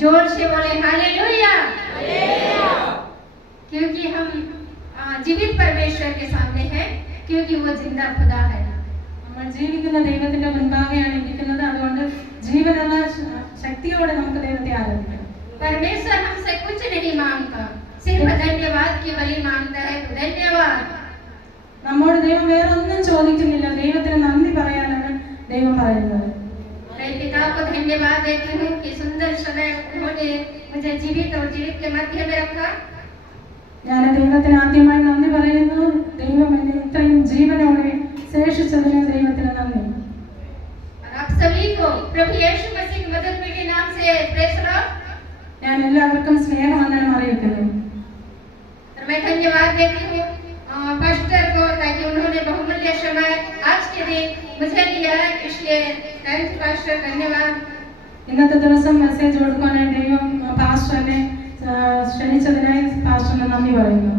जोर से बोले हालेलुया। क्योंकि हम जीवित परमेश्वर के सामने हैं, क्योंकि वो जिंदा खुदा है। നമ്മൾ ജീവിക്കുന്ന ദൈവത്തിന്റെ മുൻപാകെയാണ് ഇരിക്കുന്നത്. അതുകൊണ്ട് ജീവനുള്ള ശക്തിയോടെ നമുക്ക് ദൈവത്തെ ആരാധിക്കാം. परमेश्वर हमसे कुछ नहीं मांगता, सिर्फ धन्यवाद की बलि मांगता है। तो धन्यवाद। നമ്മോട് ദൈവം വേറെ ഒന്നും ചോദിക്കുന്നില്ല, ദൈവത്തിന് നന്ദി പറയാനാണ് ദൈവം പറയുന്നത്. मैं पिता को धन्यवाद देती हूँ कि सुंदर समय उन्होंने मुझे जीवित और जीवित के मध्य में रखा। ഞാൻ ദൈവത്തിന് ആദ്യമായി നന്ദി പറയുന്നു. ദൈവം എന്നെ ഇത്രയും ജീവനോടെ ശേഷിച്ചതിന് ദൈവത്തിന് നന്ദി. और आप सभी को प्रभु यीशु मसीह के मधुर मीठे नाम से प्रेज लॉर्ड। ഞാൻ എല്ലാവർക്കും സ്നേഹവന്ദനം അറിയിക്കുന്നു. और मैं धन्यवाद देती हूँ पास्टर को, ताकि उन्होंने बहुमूल्य समय आज के दिन मुझे दिया है, इसलिए थैंक यू पास्टर, धन्यवाद। ഇന്നത്തെ ദിവസം മെസ്സേജ് കൊടുക്കാനായി ദൈവം പാസ്റ്ററിനെ ക്ഷണിച്ചതിനായി പാസ്റ്ററിന് നന്ദി പറയുന്നു.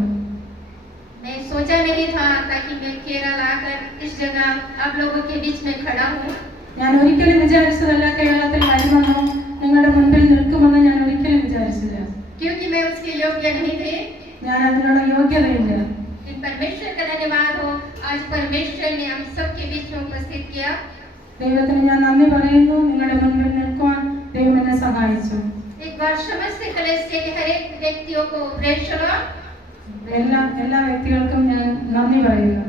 मैं सोचा नहीं था ताकि मैं केरल आकर इस जगह आप लोगों के बीच में खड़ा हूँ। ഞാൻ ഒരിക്കലും വിചാരിച്ചതല്ല കേരളത്തിൽ വരുമെന്നോ നിങ്ങളുടെ മുൻപിൽ നിൽക്കുമെന്ന് ഞാൻ ഒരിക്കലും വിചാരിച്ചില്ല. क्योंकि मैं उसके योग्य नहीं थे, ഞാൻ അതിനുള്ള യോഗ്യതയില്ല. परमेश्वर का धन्यवाद हो, आज परमेश्वर ने हम सबके बीच में उपस्थित किया। ദൈവത്തിന് ഞാൻ നന്ദി പറയുന്നു. നിങ്ങളുടെ മുൻപിൽ നിൽക്കുവാൻ ദൈവം എന്നെ സഹായിച്ചു. एक बार समस्त कलीसिया के हर एक व्यक्तियों को प्रेज लॉर्ड। എല്ലാ വ്യക്തികൾക്കും ഞാൻ നന്ദി പറയുന്നു.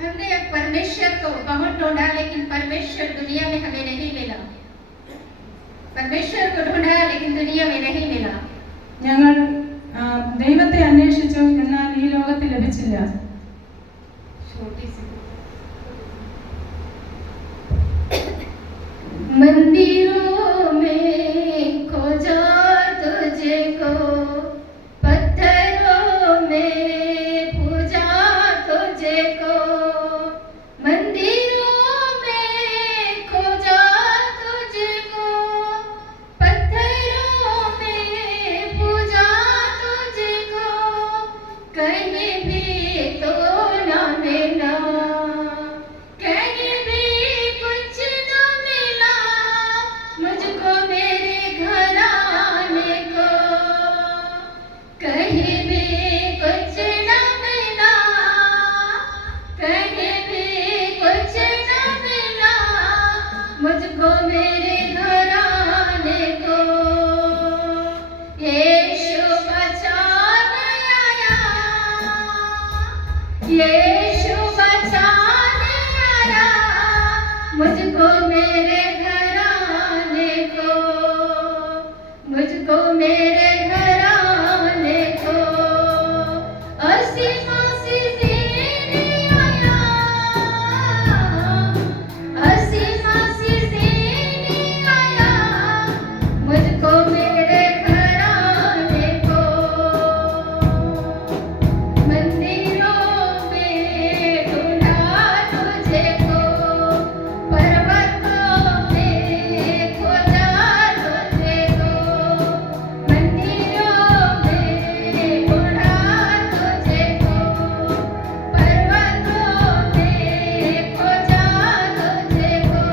हमने परमेश्वर को बहुत ढूंढा, लेकिन परमेश्वर दुनिया में हमें नहीं मिला। परमेश्वर को ढूंढा, लेकिन दुनिया में नहीं मिला। ഞങ്ങൾ ദൈവത്തെ അന്വേഷിച്ചു, എന്നാൽ ഈ ലോകത്തിൽ ലഭിച്ചില്ല. मंदिरों में खोजा तुझको, पत्थरों में पूजा तुझको। मंदिरों में खोजा तुझको, पत्थरों में पूजा तुझको। कहीं भी तो ना मिला, कहीं भी कुछ ना मिला मुझको मेरे घर आने को। कहीं भी कुछ ना मिला, कहीं भी कुछ ना मिला मुझको मेरे घर आने को। यीशु बचाने आया, यीशु बचाने आया मुझको मेरे घर आने को, मुझको मेरे घर आने को। असीम आशीष देने आया, असीम आशीष देने आया मुझको मेरे घर आने को। मंदिरों में ढूंढा तुझे को, पर्वतों में खोजा तुझे को। मंदिरों में ढूंढा तुझे को, पर्वतों में खोजा तुझे को।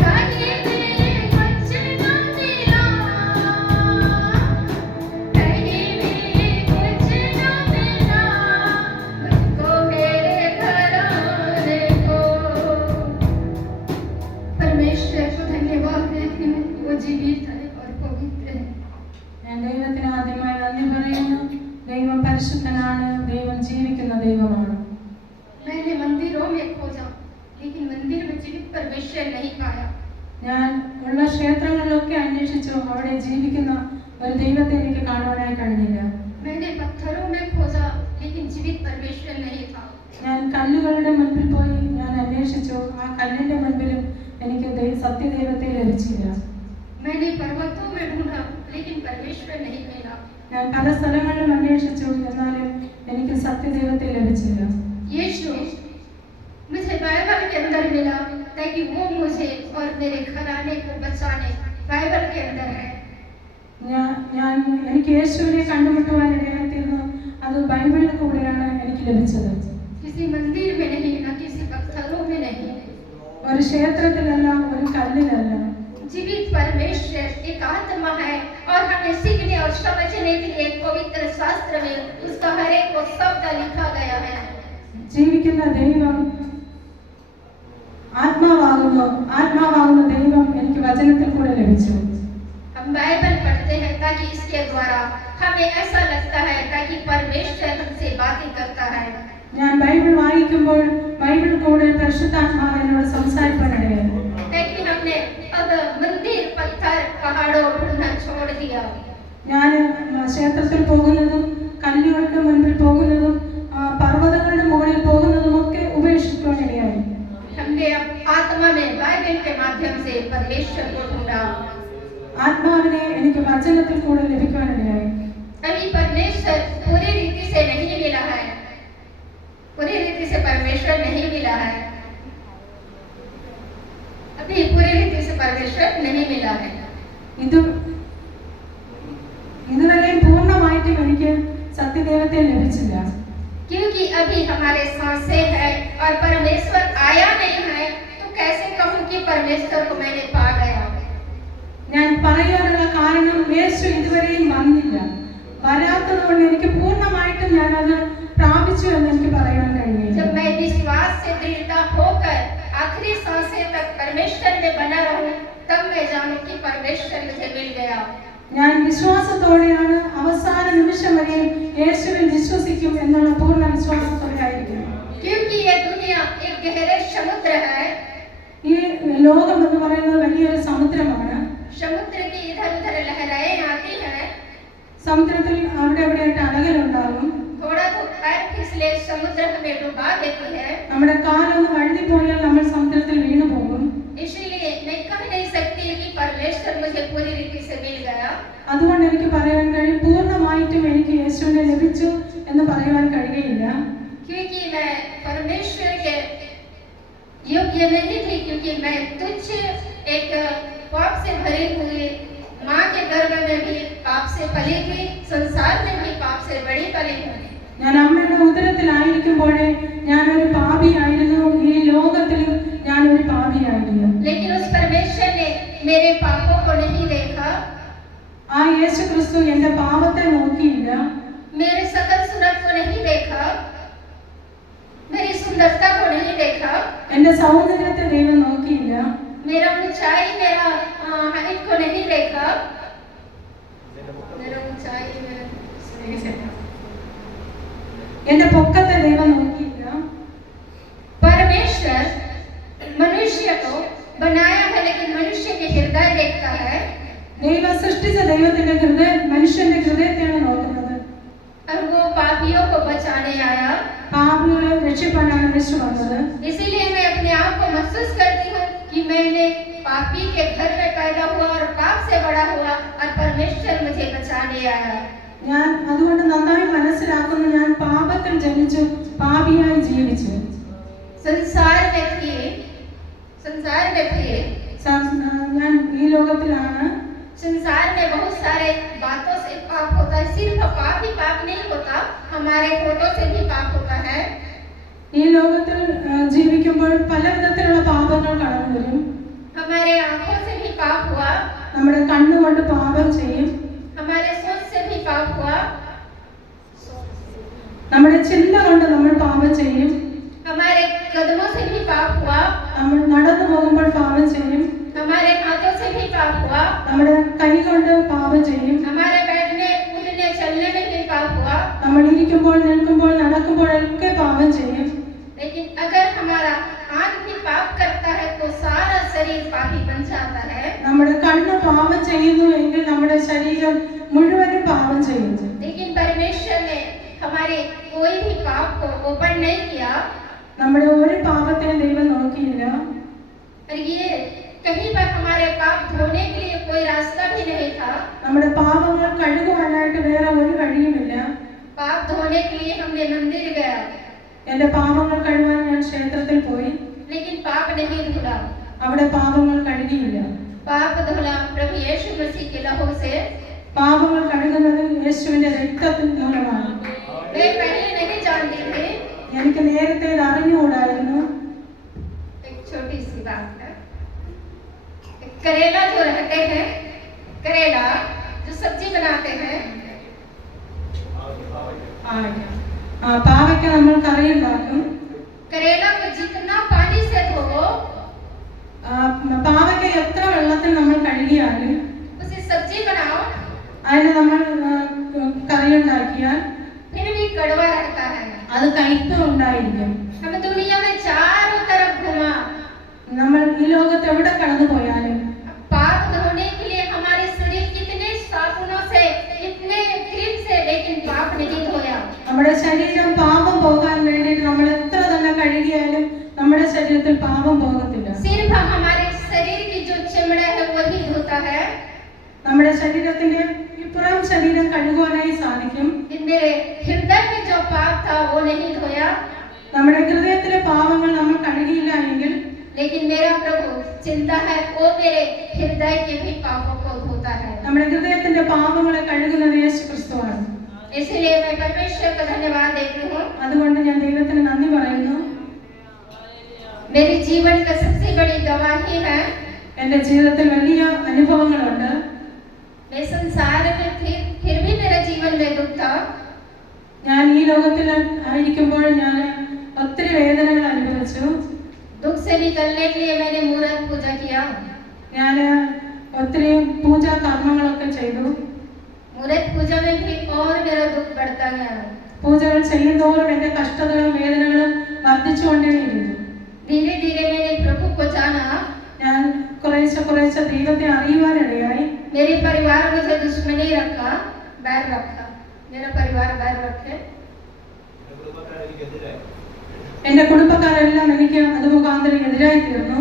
कहीं भी कुछ न मिला, कहीं भी कुछ न मिला मुझको मेरे घर आने को। परमेश्वर को धन्यवाद देती हूँ, वो जीवित है और पवित्र है। ഞാൻ ദൈവത്തിന് ആദ്യമായി നന്ദി പറയുന്നു. ദൈവം പരിശുദ്ധനാണ്, ദൈവം ജീവിക്കുന്ന ദൈവമാണ്. मैंने मंदिरों में खोजा, लेकिन मंदिर में जीवित परमेश्वर नहीं पाया। ഞാൻ ഉള്ള ക്ഷേത്രങ്ങളിലൊക്കെ അന്വേഷിച്ചു, അവിടെ ജീവിക്കുന്ന ഒരു ദൈവത്തെ എനിക്ക് കാണുവാനായി കഴിഞ്ഞില്ല. मैंने पत्थरों में खोजा, लेकिन जीवित परमेश्वर नहीं था। ഞാൻ കല്ലുകളുടെ മുൻപിൽ പോയി ഞാൻ അന്വേഷിച്ചു, ആ കല്ലിന്റെ മുൻപിലും എനിക്ക് സത്യദൈവത്തെ ലഭിച്ചില്ല. मैंने पर्वतों में ढूंढा, लेकिन परमेश्वर नहीं मिला। ഞാൻ പല സ്ഥലങ്ങളിലും അന്വേഷിച്ചു, എന്നാലും എനിക്ക് സത്യദൈവത്തെ ലഭിച്ചില്ല. यीशु मुझे बाइबल के अंदर मिला, ताकि वो मुझे और मेरे घराने को बचाने बाइबल के अंदर है। എനിക്ക് യേശുവിനെ കണ്ടുമുട്ടുവാൻ ഇടയായിത്തീർന്നു. അത് ബൈബിളിൽ കൂടെയാണ് എനിക്ക് ലഭിച്ചത്. किसी मंदिर में नहीं, ना किसी पत्थरों में नहीं, ഒരു ക്ഷേത്രത്തിലല്ല, ഒരു കല്ലിലല്ല. जीवित परमेश्वर एक आत्मा है और हमें सीखने और समझने के लिए पवित्र शास्त्र में उसका हर एक शब्द लिखा गया है। ജീവിക്കുന്ന ദൈവം ആത്മാവാകുന്ന ദൈവം എനിക്ക് വചനത്തിൽ കൂടെ ലഭിച്ചു. हम बाइबल पढ़ते हैं ताकि इसके द्वारा हमें ऐसा लगता है ताकि परमेश्वर हमसे बातें करता है। ഞാൻ ബൈബിൾ വായിക്കുമ്പോൾ ബൈബിൾ കൂടെ പരിശുദ്ധാത്മാവ് എന്നോട് സംസാരിക്കാനിടയായി. लेकिन हमने अब मंदिर पत्थर पहाड़ों ढूंढना छोड़ दिया। ഞാൻ ക്ഷേത്രത്തിൽ പോകുന്നതും കല്ലുകളുടെ മുൻപിൽ പോകുന്നതും പർവ്വതങ്ങളുടെ മുകളിൽ പോകുന്നതും ഒക്കെ ഉപേക്ഷിക്കാനിടയായി. हमने आत्मा में बाइबल के माध्यम से परमेश्वर को ढूंढा। ആത്മാവിനെ എനിക്ക് വചനത്തിൽ കൂടെ ലഭിക്കാനിടയായി. अभी परमेश्वर पूरी रीति से नहीं मिला है, पूरी रीति से परमेश्वर नहीं मिला है, अभी पूरी रीति से परमेश्वर नहीं मिला है। ഇതുവരെയും പൂർണ്ണമായിട്ടും എനിക്ക് സത്യദൈവത്തെ ലഭിച്ചില്ല. क्योंकि अभी हमारे सांसें है और परमेश्वर आया नहीं है, तो कैसे कहूँ कि परमेश्वर को मैंने पा गया। ഞാൻ പറയാനുള്ള കാരണം യേശു ഇതുവരെയും വന്നില്ല. വരാത്തതുകൊണ്ട് എനിക്ക് പൂർണ്ണമായിട്ടും ഞാൻ അത് പ്രാപിച്ചു എന്ന് എനിക്ക് പറയാൻ കഴിയില്ല. जब मैं विश्वास से दृढ़ता होकर आखिरी सांसें तक परमेश्वर में बना रहूं, तब मैं जानूं कि परमेश्वर मुझे मिल गया। ഞാൻ വിശ്വാസത്തോടെയാണ് അവസാന നിമിഷം വരെ യേശുവിൽ വിശ്വസിക്കും എന്നുള്ള പൂർണ്ണ വിശ്വാസത്തോടെ ആയിരിക്കും. क्योंकि ये दुनिया एक गहरे समुद्र है। ഈ ലോകം എന്ന് പറയുന്നത് വലിയൊരു സമുദ്രമാണ്. समुद्र की इधर-उधर लहरें आती हैं। സമുദ്രത്തിൽ അവിടെ എവിടെയായിട്ട് അലകളുണ്ടാകും. थोड़ा तो पैर फिसले समुद्र हमें डुबा देती है। നമ്മുടെ കാലൊന്ന് വഴുതി പോയാൽ നമ്മൾ സമുദ്രത്തിൽ വീണു പോകും. इसलिए मैं कह नहीं सकती कि परमेश्वर मुझे पूरी रीति से मिल गया। അതുകൊണ്ട് എനിക്ക് പറയാൻ കഴിയും പൂർണ്ണമായിട്ടും എനിക്ക് യേശുവിനെ ലഭിച്ചു എന്ന് പറയാൻ കഴിയില്ല. क्योंकि मैं परमेश्वर के योग्य नहीं थी, क्योंकि मैं तुच्छ एक पाप से भरी हुई माँ के गर्भ में भी पाप से पली थी, संसार में भी पाप से बड़ी पली हूँ। ഞാൻ അമ്മയുടെ ഉദരത്തിലായിരിക്കുമ്പോഴേ ഞാനൊരു പാപിയായിരുന്നു. ഈ ലോകത്തിൽ ഞാനൊരു പാപിയായിരുന്നു. लेकिन उस परमेश्वर ने मेरे पापों को नहीं देखा, ആ യേശു ക്രിസ്തു എന്റെ പാപത്തെ നോക്കിയില്ല. मेरे सकल सुनत को नहीं देखा, मेरी सुंदरता को नहीं देखा, എന്റെ സൗന്ദര്യത്തെ ദൈവം നോക്കിയില്ല. मेरा ऊंचाई मेरा हाइट को नहीं देखा, मेरा ऊंचाई എന്റെ പൊക്കത്തെ ദൈവം നോക്കിയില്ല. परमेश्वर मनुष्य को बनाया है, लेकिन मनुष्य के हृदय देखता है। ദൈവം സൃഷ്ടിച്ച ദൈവത്തിന്റെ ഹൃദയം മനുഷ്യന്റെ ഹൃദയത്തെയാണ് നോക്കുന്നത്. और वो पापियों को बचाने आया। പാപികളെ രക്ഷിക്കാനാണ് യേശു വന്നത്. इसीलिए मैं अपने आप को महसूस करती हूँ कि मैंने पापी के घर में पैदा हुआ और पाप से बड़ा हुआ और परमेश्वर मुझे बचाने आया। ഞാൻ അതുകൊണ്ട് നന്നായി മനസ്സിലാക്കുന്നു, ഞാൻ പാപത്തിൽ ജനിച്ചു പാപിയായി ജീവിച്ചു. संसार में थे ഞാൻ ഈ ലോകത്തിലാണ്. संसार में बहुत सारे बातों से पाप होता है, सिर्फ पाप ही पाप नहीं होता, हमारे होठों से भी पाप होता है। ഈ ലോകത്തിൽ ജീവിക്കുമ്പോൾ പല വിധത്തിലുള്ള പാപങ്ങൾ കടന്നു വരും. हमारे आंखों से भी पाप हुआ, നമ്മുടെ കണ്ണുകൊണ്ട് പാപം ചെയ്യും. हमारे सोच से भी पाप हुआ, നമ്മുടെ ചിന്ത കൊണ്ട് നമ്മൾ പാപം ചെയ്യും. हमारे कदमों से भी पाप हुआ, നമ്മൾ നടന്നു പോകുമ്പോൾ പാപം ചെയ്യും. हमारे हाथों से भी पाप हुआ, നമ്മുടെ കൈ കൊണ്ട് പാപം ചെയ്യും. हमारे बैठने उठने चलने में भी पाप हुआ। നമ്മൾ ഇരിക്കുമ്പോൾ നിൽക്കുമ്പോൾ നടക്കുമ്പോഴൊക്കെ പാപം ചെയ്യും. लेकिन अगर हमारा हाथ भी पाप करता है तो सारा शरीर पापी बन जाता है। നമ്മുടെ കണ്ണ് പാപം ചെയ്യുന്നു എങ്കിൽ നമ്മുടെ ശരീരം മുഴുവനും പാപം ചെയ്യുന്നു. लेकिन परमेश्वर ने हमारे कोई भी पाप को ओपन नहीं किया। നമ്മുടെ ഒരു പാപത്തെയും ദൈവം നോക്കിയില്ല. और ये कहीं पर हमारे पाप धोने के लिए कोई रास्ता भी नहीं था। നമ്മുടെ പാപങ്ങൾ കഴുകുവാനായിട്ട് വേറെ ഒരു വഴിയുമില്ല. पाप धोने के लिए हमने मंदिर गया, എന്റെ പാപങ്ങൾ കഴുകാൻ ഞാൻ ക്ഷേത്രത്തിൽ പോയി. लेकिन पाप नहीं धुला। അവിടെ പാപങ്ങൾ കഴുകിയില്ല. पाप धुला प्रभु यीशु मसीह के लहू से। പാപങ്ങൾ കഴുകുന്നത് യേശുവിന്റെ രക്തത്തിൽ മൂലമാണ്. मैं पहले नहीं जानती थी। എനിക്ക് നേരത്തെ ഇത് അറിഞ്ഞുകൂടായിരുന്നു. एक छोटी सी बात है, एक करेला जो रहते हैं, करेला जो सब्जी बनाते हैं, പാവയ്ക്ക നമ്മൾ കറി ഉണ്ടാക്കും. करेला को जितना पानी से धो, പാവയ്ക്ക എത്ര വെള്ളത്തിൽ നമ്മൾ കഴുകിയാലും उसे सब्जी बनाओ, അതിന് നമ്മൾ കറി ഉണ്ടാക്കിയാൽ फिर भी कड़वा रहता है. അത് കയ്പ് ഉണ്ടായിരിക്കും. हम दुनिया में चारों तरफ घुमा, നമ്മൾ ഈ ലോകത്ത് എവിടെ കടന്നു പോയാലും पाप धोने के लिए हमारे शरीर कितने साबुनों से, कितने क्रीम से, लेकिन पाप नहीं धोया. നമ്മുടെ ശരീരം പാപം പോകാൻ വേണ്ടിയിട്ട് നമ്മൾ എത്ര തന്നെ കഴുകിയാലും നമ്മുടെ ശരീരത്തിൽ പാപം പോകത്തില്ല. सिर्फ हमारे शरीर की जो चमड़ा है वही धोता है. നമ്മുടെ ശരീരത്തിന്റെ ഈ പുറം ശരീരം കഴുകുവാനായി സാധിക്കും. मेरे हृदय में जो पाप था वो नहीं धोया. നമ്മുടെ ഹൃദയത്തിലെ പാപങ്ങൾ നമ്മൾ കഴുകിയില്ല എങ്കിൽ, लेकिन मेरा प्रभु चिंता है वो मेरे हृदय के भी पापों को धोता है. നമ്മുടെ ഹൃദയത്തിന്റെ പാപങ്ങളെ കഴുകുന്നത് യേശു ക്രിസ്തുവാണ്. इसलिए मैं परमेश्वर का धन्यवाद देती हूँ. അതുകൊണ്ട് ഞാൻ ദൈവത്തിന് നന്ദി പറയുന്നു. मेरे जीवन का सबसे बड़ी गवाही है, എൻ്റെ ജീവിതത്തിൽ വലിയ അനുഭവങ്ങളുണ്ട്. मैं संसार में थी, फिर भी मेरा जीवन में दुख था. ഞാൻ ഈ ലോകത്തിൽ ആയിരിക്കുമ്പോൾ ഞാൻ ഒത്തിരി വേദനകൾ അനുഭവിച്ചു. दुख से निकलने के लिए मैंने मूर्त पूजा किया. ഞാൻ ഒത്തിരി പൂജാ കർമ്മങ്ങളൊക്കെ ചെയ്തു. मूर्त पूजा में भी और मेरा दुख बढ़ता गया. പൂജകൾ ചെയ്യുന്നതോറും എൻ്റെ കഷ്ടതകളും വേദനകളും വർദ്ധിച്ചുകൊണ്ടേയിരുന്നു. धीरे धीरे मैंने प्रभु को जाना. ഞാൻ കുറേശ്ശെ ദൈവത്തെ അറിയുവാനിടയായി. मेरे परिवार मुझे दुश्मनी रखा, बैर रखा. मेरा परिवार बैर रखे. എൻ്റെ കുടുംബക്കാരെല്ലാം എനിക്ക് അത് മുഖാന്തരം എതിരായി തീർന്നു.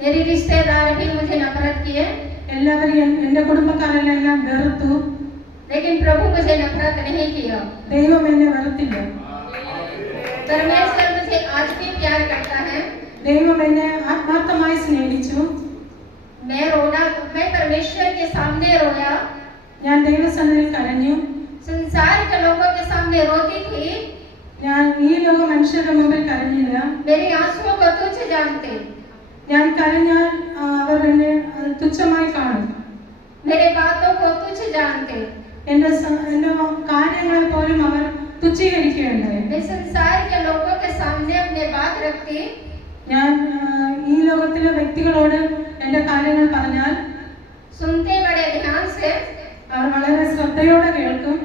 मेरे रिश्तेदार भी मुझे नफरत किए. എല്ലാവരും എൻ്റെ കുടുംബക്കാരെല്ലാം വെറുത്തു. लेकिन प्रभु मुझे नफरत नहीं किया. ദൈവം എന്നെ വെറുത്തില്ല. परमेश्वर मुझे आज भी प्यार करता है. ദൈവം എന്നെ ആത്മാർത്ഥമായി സ്നേഹിച്ചു. मैं परमेश्वर के सामने रोया. ഞാൻ ദൈവസന്നിധിയിൽ കരഞ്ഞു. संसार के लोगों के सामने रोती थी. ഞാൻ ഈ ലോക മനുഷ്യരുടെ മുമ്പിൽ കരഞ്ഞില്ല. मेरे आंसुओं को तुच्छ जानते. ഞാൻ കരഞ്ഞാൽ അവർ എന്നെ തുച്ഛമായി കാണും. मेरे बातों को तुच्छ जानते. എൻ്റെ കാര്യങ്ങളെ പോലും അവർ തുച്ഛീകരിക്കുകയുണ്ടായി. मैं संसार के लोगों के सामने अपने बात रखती. ഞാൻ ഈ ലോകത്തിലെ വ്യക്തികളോട് എൻ്റെ കാര്യങ്ങൾ പറഞ്ഞാൽ सुनते बड़े ध्यान से, അവർ വളരെ ശ്രദ്ധയോടെ കേൾക്കും.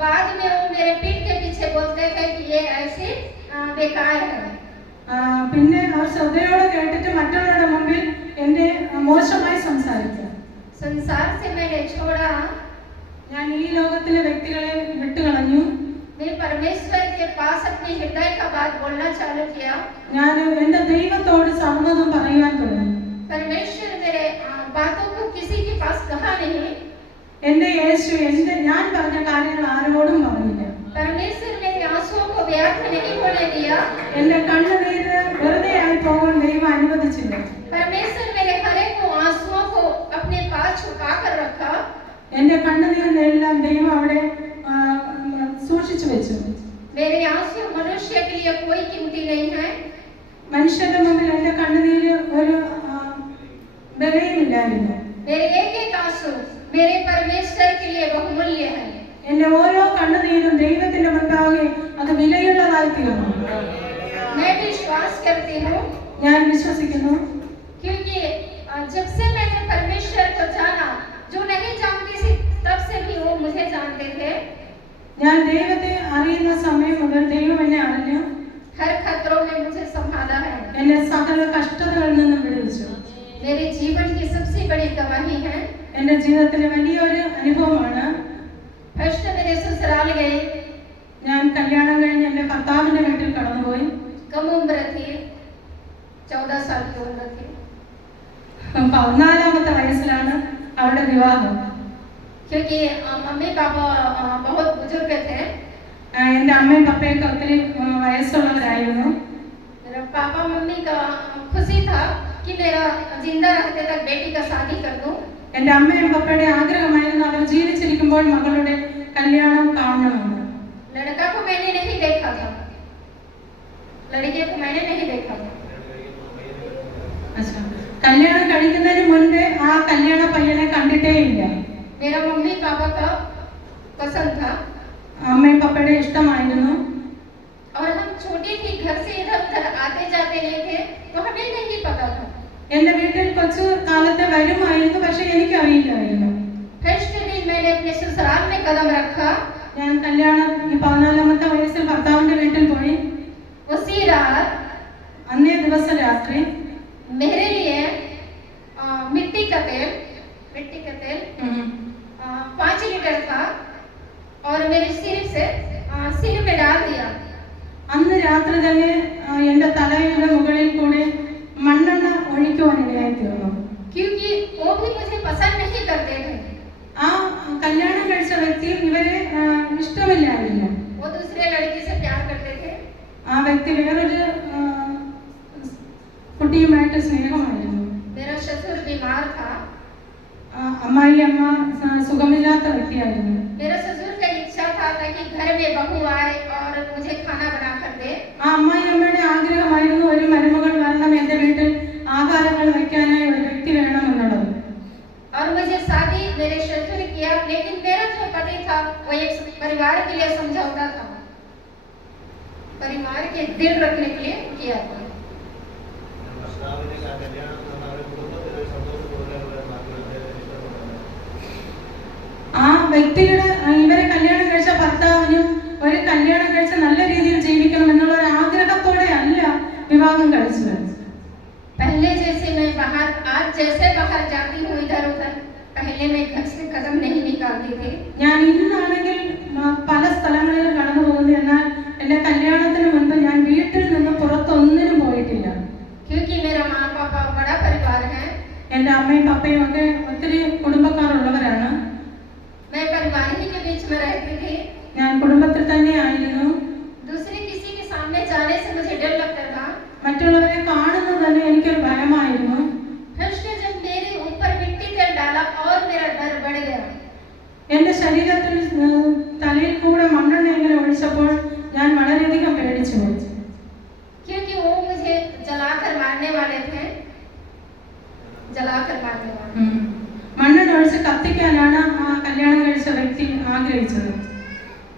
बाद में वो मेरे पीठ के पीछे बोलते थे कि ये ऐसे बेकार है. പിന്നെ അവർ ശ്രദ്ധയോടെ കേട്ടിട്ട് മറ്റുള്ളവരുടെ മുമ്പിൽ എന്നെ മോശമായി സംസാരിക്കും. संसार से मैंने छोड़ा. ഞാൻ ഈ ലോകത്തിലെ വ്യക്തികളെ വിട്ടുകളഞ്ഞു. मैं परमेश्वर के पास अपने हृदय का बात बोलना चालू किया. ഞാൻ എൻ്റെ ദൈവത്തോട് സർവ്വതും പറയുവാൻ തുടങ്ങി. परमेश्वर मेरे बातों को किसी के पास कहा नहीं. എൻ്റെ യേശു ഞാൻ പറഞ്ഞ കാര്യങ്ങൾ ആരോടും പറഞ്ഞില്ല. परमेश्वर मेरे आंसुओं को व्यर्थ नहीं होने दिया. എൻ്റെ കണ്ണുനീര് വെറുതെ ആയി പോകാൻ ദൈവം അനുവദിച്ചില്ല. परमेश्वर मेरे हर एक आंसुओं को अपने पास छुपा कर रखा. എൻ്റെ കണ്ണുനീരിനെല്ലാം ദൈവം അവിടെ സൂക്ഷിച്ചു വെച്ചു. मेरे आंसू मनुष्य के लिए कोई कीमती नहीं है. മനുഷ്യരുടെ മുമ്പിൽ എൻ്റെ കണ്ണുനീര് ഒരു വിലയുമില്ലായിരുന്നു. मेरे एक आंसू मेरे परमेश्वर के लिए बहुमूल्य है. എൻ്റെ ഓരോ കണ്ണുനീരും ദൈവത്തിന്റെ മുൻപാകെ അത് വിലയുള്ളതായി തീർന്നു. मैं विश्वास करती हूँ, ഞാൻ വിശ്വസിക്കുന്നു. क्योंकि जब से मैंने परमेश्वर को जाना, जो नहीं जानती थी तब से भी वो मुझे जानते थे. ഞാൻ ദൈവത്തെ അറിയുന്ന സമയം മുതൽ ദൈവം എന്നെ അറിഞ്ഞു. हर खतरों में मुझे संभाला है. എന്നെ സകല കഷ്ടതകളിൽ നിന്നും വിടുവിച്ചു. मेरे जीवन की सबसे बड़ी गवाही है. എൻ്റെ ജീവിതത്തിലെ വലിയൊരു അനുഭവമാണ്. फर्स्ट मेरे ससुराल गए. ഞാൻ കല്യാണം കഴിഞ്ഞ് എൻ്റെ ഭർത്താവിന്റെ വീട്ടിൽ കടന്നുപോയി. कम उम्र थी, 14 साल की उम्र थी. 14ാമത്തെ വയസ്സിലാണ് അവരുടെ വിവാഹം. क्योंकि मम्मी पापा बहुत बुजुर्ग थे. എൻ്റെ അമ്മയും പപ്പയൊക്കെ ഒത്തിരി വയസ്സുള്ളവരായിരുന്നു. मेरा पापा मम्मी का खुशी था कि मेरा जिंदा रहते तक बेटी का शादी कर दूं. എൻ്റെ അമ്മയും പപ്പയുടെ ആഗ്രഹമായിരുന്നു അവർ ജീവിച്ചിരിക്കുമ്പോൾ മകളുടെ കല്യാണം കാണണമെന്ന്. लड़का को मैंने नहीं देखा था, लड़के को मैंने नहीं देखा था. കല്യാണം കഴിക്കുന്നതിന് കണ്ടിട്ടേയില്ല. मेरा मम्मी पापा का पसंद था അമ്മയും പപ്പയുടെ ഇഷ്ടമായിരുന്നു. और हम छोटे थे, घर से इधर उधर आते जाते नहीं थे, तो हमें नहीं पता था. എന്റെ വീട്ടിൽ കൊച്ചു കാലത്തെ വരുമായിരുന്നു, പക്ഷെ എനിക്ക് അറിയില്ലായിരുന്നു. फर्स्ट दिन मैंने अपने ससुराल में कदम रखा. ഞാൻ കല്യാണം 14ാമത്തെ വയസ്സിൽ ഭർത്താവിന്റെ വീട്ടിൽ പോയി. उसी रात അന്നേ ദിവസം രാത്രി मेरे लिए मिट्टी का तेल 5 लीटर था और मेरे सिर में डाल दिया. അന്ന് രാത്രി തന്നെ എന്റെ തലയുടെ മുകളിൽ കൂടെ മണ്ണെണ്ണ ഒഴിക്കുവാനിടയായി തീർന്നു. क्योंकि वो भी मुझे पसंद नहीं करते थे. ആ കല്യാണം കഴിച്ച വ്യക്തി ഇവരെ ഇഷ്ടമില്ലായിരുന്നു. वो दूसरे लड़के से प्यार करते थे. ആ വ്യക്തി വേറൊരു കുട്ടിയുമായിട്ട് സ്നേഹമായിരുന്നു. मेरा ससुर बीमार था. അമ്മായി അമ്മ സുഖമില്ലാത്ത വ്യക്തിയായിരുന്നു. मेरा ससुर का इच्छा था कि घर में बहू आए और मुझे खाना बना कर दे. ആ അമ്മായി അമ്മയുടെ ആഗ്രഹമായിരുന്നു ഒരു മരുമകൾ വരണം, എന്റെ വീട്ടിൽ ആഹാരങ്ങൾ വയ്ക്കാനായി ഒരു വ്യക്തി വേണം എന്നുള്ളത്. और मुझे शादी मेरे ससुर किया, लेकिन मेरा जो पति था वो एक परिवार के लिए समझौता था, परिवार के दिल रखने के लिए किया था. ആ വ്യക്തിയുടെ ഇവരെ കല്യാണം കഴിച്ച ഭർത്താവിനും ഒരു കല്യാണം കഴിച്ച നല്ല രീതിയിൽ ജീവിക്കണം എന്നുള്ള ഒരു ആഗ്രഹത്തോടെ അല്ല വിവാഹം കഴിച്ചത്. पहले जैसे मैं बाहर आज जैसे बाहर जाती हूँ इधर उधर, पहले मैं घर से कदम नहीं निकालती थी. ഞാൻ ഇന്നാണെങ്കിൽ പല സ്ഥലങ്ങളിലും കടന്നു പോകുന്നു, എന്നാൽ എന്റെ കല്യാണത്തിന് മുൻപ് ഞാൻ വീട്ടിൽ നിന്ന് പുറത്തൊന്നിനും പോയിട്ടില്ല. क्योंकि मेरा माँ पापा बड़ा परिवार है. എന്റെ അമ്മയും പപ്പയും ഒക്കെ ഒത്തിരി കുടുംബക്കാരുള്ളവരാണ്. मैं परिवार ही के बीच में रहती थी. ഞാൻ കുടുംബത്തിൽ തന്നെ ആയിരുന്നു. दूसरे किसी के सामने जाने से मुझे डर लगता था. മറ്റുള്ളവരെ കാണുന്നത് തന്നെ എനിക്കൊരു ഭയമായിരുന്നു. फर्स्ट जब मेरे ऊपर मिट्टी तेल डाला और मेरा डर बढ़ गया. എന്റെ ശരീരത്തിൽ തലയിൽ കൂടെ മണ്ണെണ്ണ ഇങ്ങനെ ഒഴിച്ചപ്പോൾ ഞാൻ വളരെയധികം പേടിച്ചു പോയി. क्योंकि वो मुझे जलाकर मारने वाले थे. മണ്ണെണ്ണ ഒഴിച്ച് കത്തിക്കാനാണ് ആ കല്യാണം കഴിച്ച വ്യക്തി ആഗ്രഹിച്ചത്.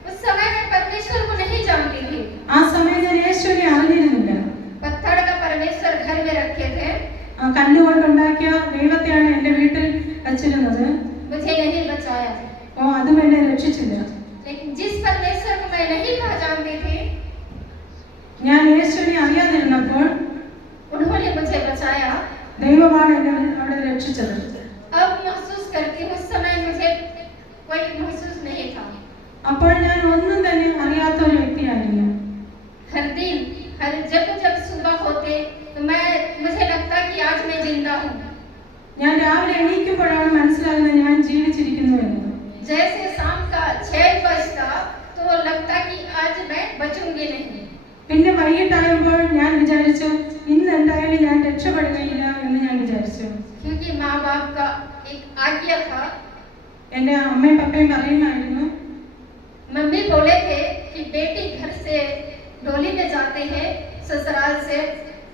उस समय मैं परमेश्वर को नहीं जानती थी. ആ സമയം ഞാൻ യേശുവിനെ അറിഞ്ഞിരുന്നില്ല. पत्थर का परमेश्वर घर में रखे थे. കല്ലുകൊണ്ടുണ്ടാക്കിയ ദൈവത്തെയാണ് എന്റെ വീട്ടിൽ വച്ചിരുന്നത്. मुझे नहीं बचाया. അതും എന്നെ രക്ഷിച്ചില്ല. लेकिन जिस परमेश्वर को मैं नहीं पहचानती थी, ഞാൻ യേശുവിനെ അറിയാതിരുന്നപ്പോൾ उन्होंने मुझे बचाया. ദൈവമാണ് എന്നെ അവിടെ രക്ഷിച്ചത്. अब महसूस करती हूँ, उस समय मुझे कोई महसूस नहीं था. അപ്പോൾ ഞാൻ ഒന്നും തന്നെ അറിയാത്ത ഒരു വ്യക്തിയായിരുന്നു. हर दिन जब सुबह होते तो मुझे लगता कि आज मैं जिंदा हूँ. ഞാൻ രാവിലെ എണീക്കുമ്പോഴാണ് മനസ്സിലാകുന്നത് ഞാൻ ജീവിച്ചിരിക്കുന്നു എന്ന്. जैसे शाम का 6 बजता तो लगता कि आज मैं बचूंगी नहीं. പിന്നെ വൈകിട്ടാകുമ്പോൾ ഞാൻ വിചാരിച്ചു ഇന്ന് എന്തായാലും ഞാൻ രക്ഷപ്പെടുകയില്ല എന്ന് ഞാൻ വിചാരിച്ചു. क्योंकि माँ बाप का एक आज्ञा था. എന്റെ അമ്മയും പപ്പയും പറയുമായിരുന്നു, मम्मी बोले थे कि बेटी घर से डोली में जाते हैं, ससुराल से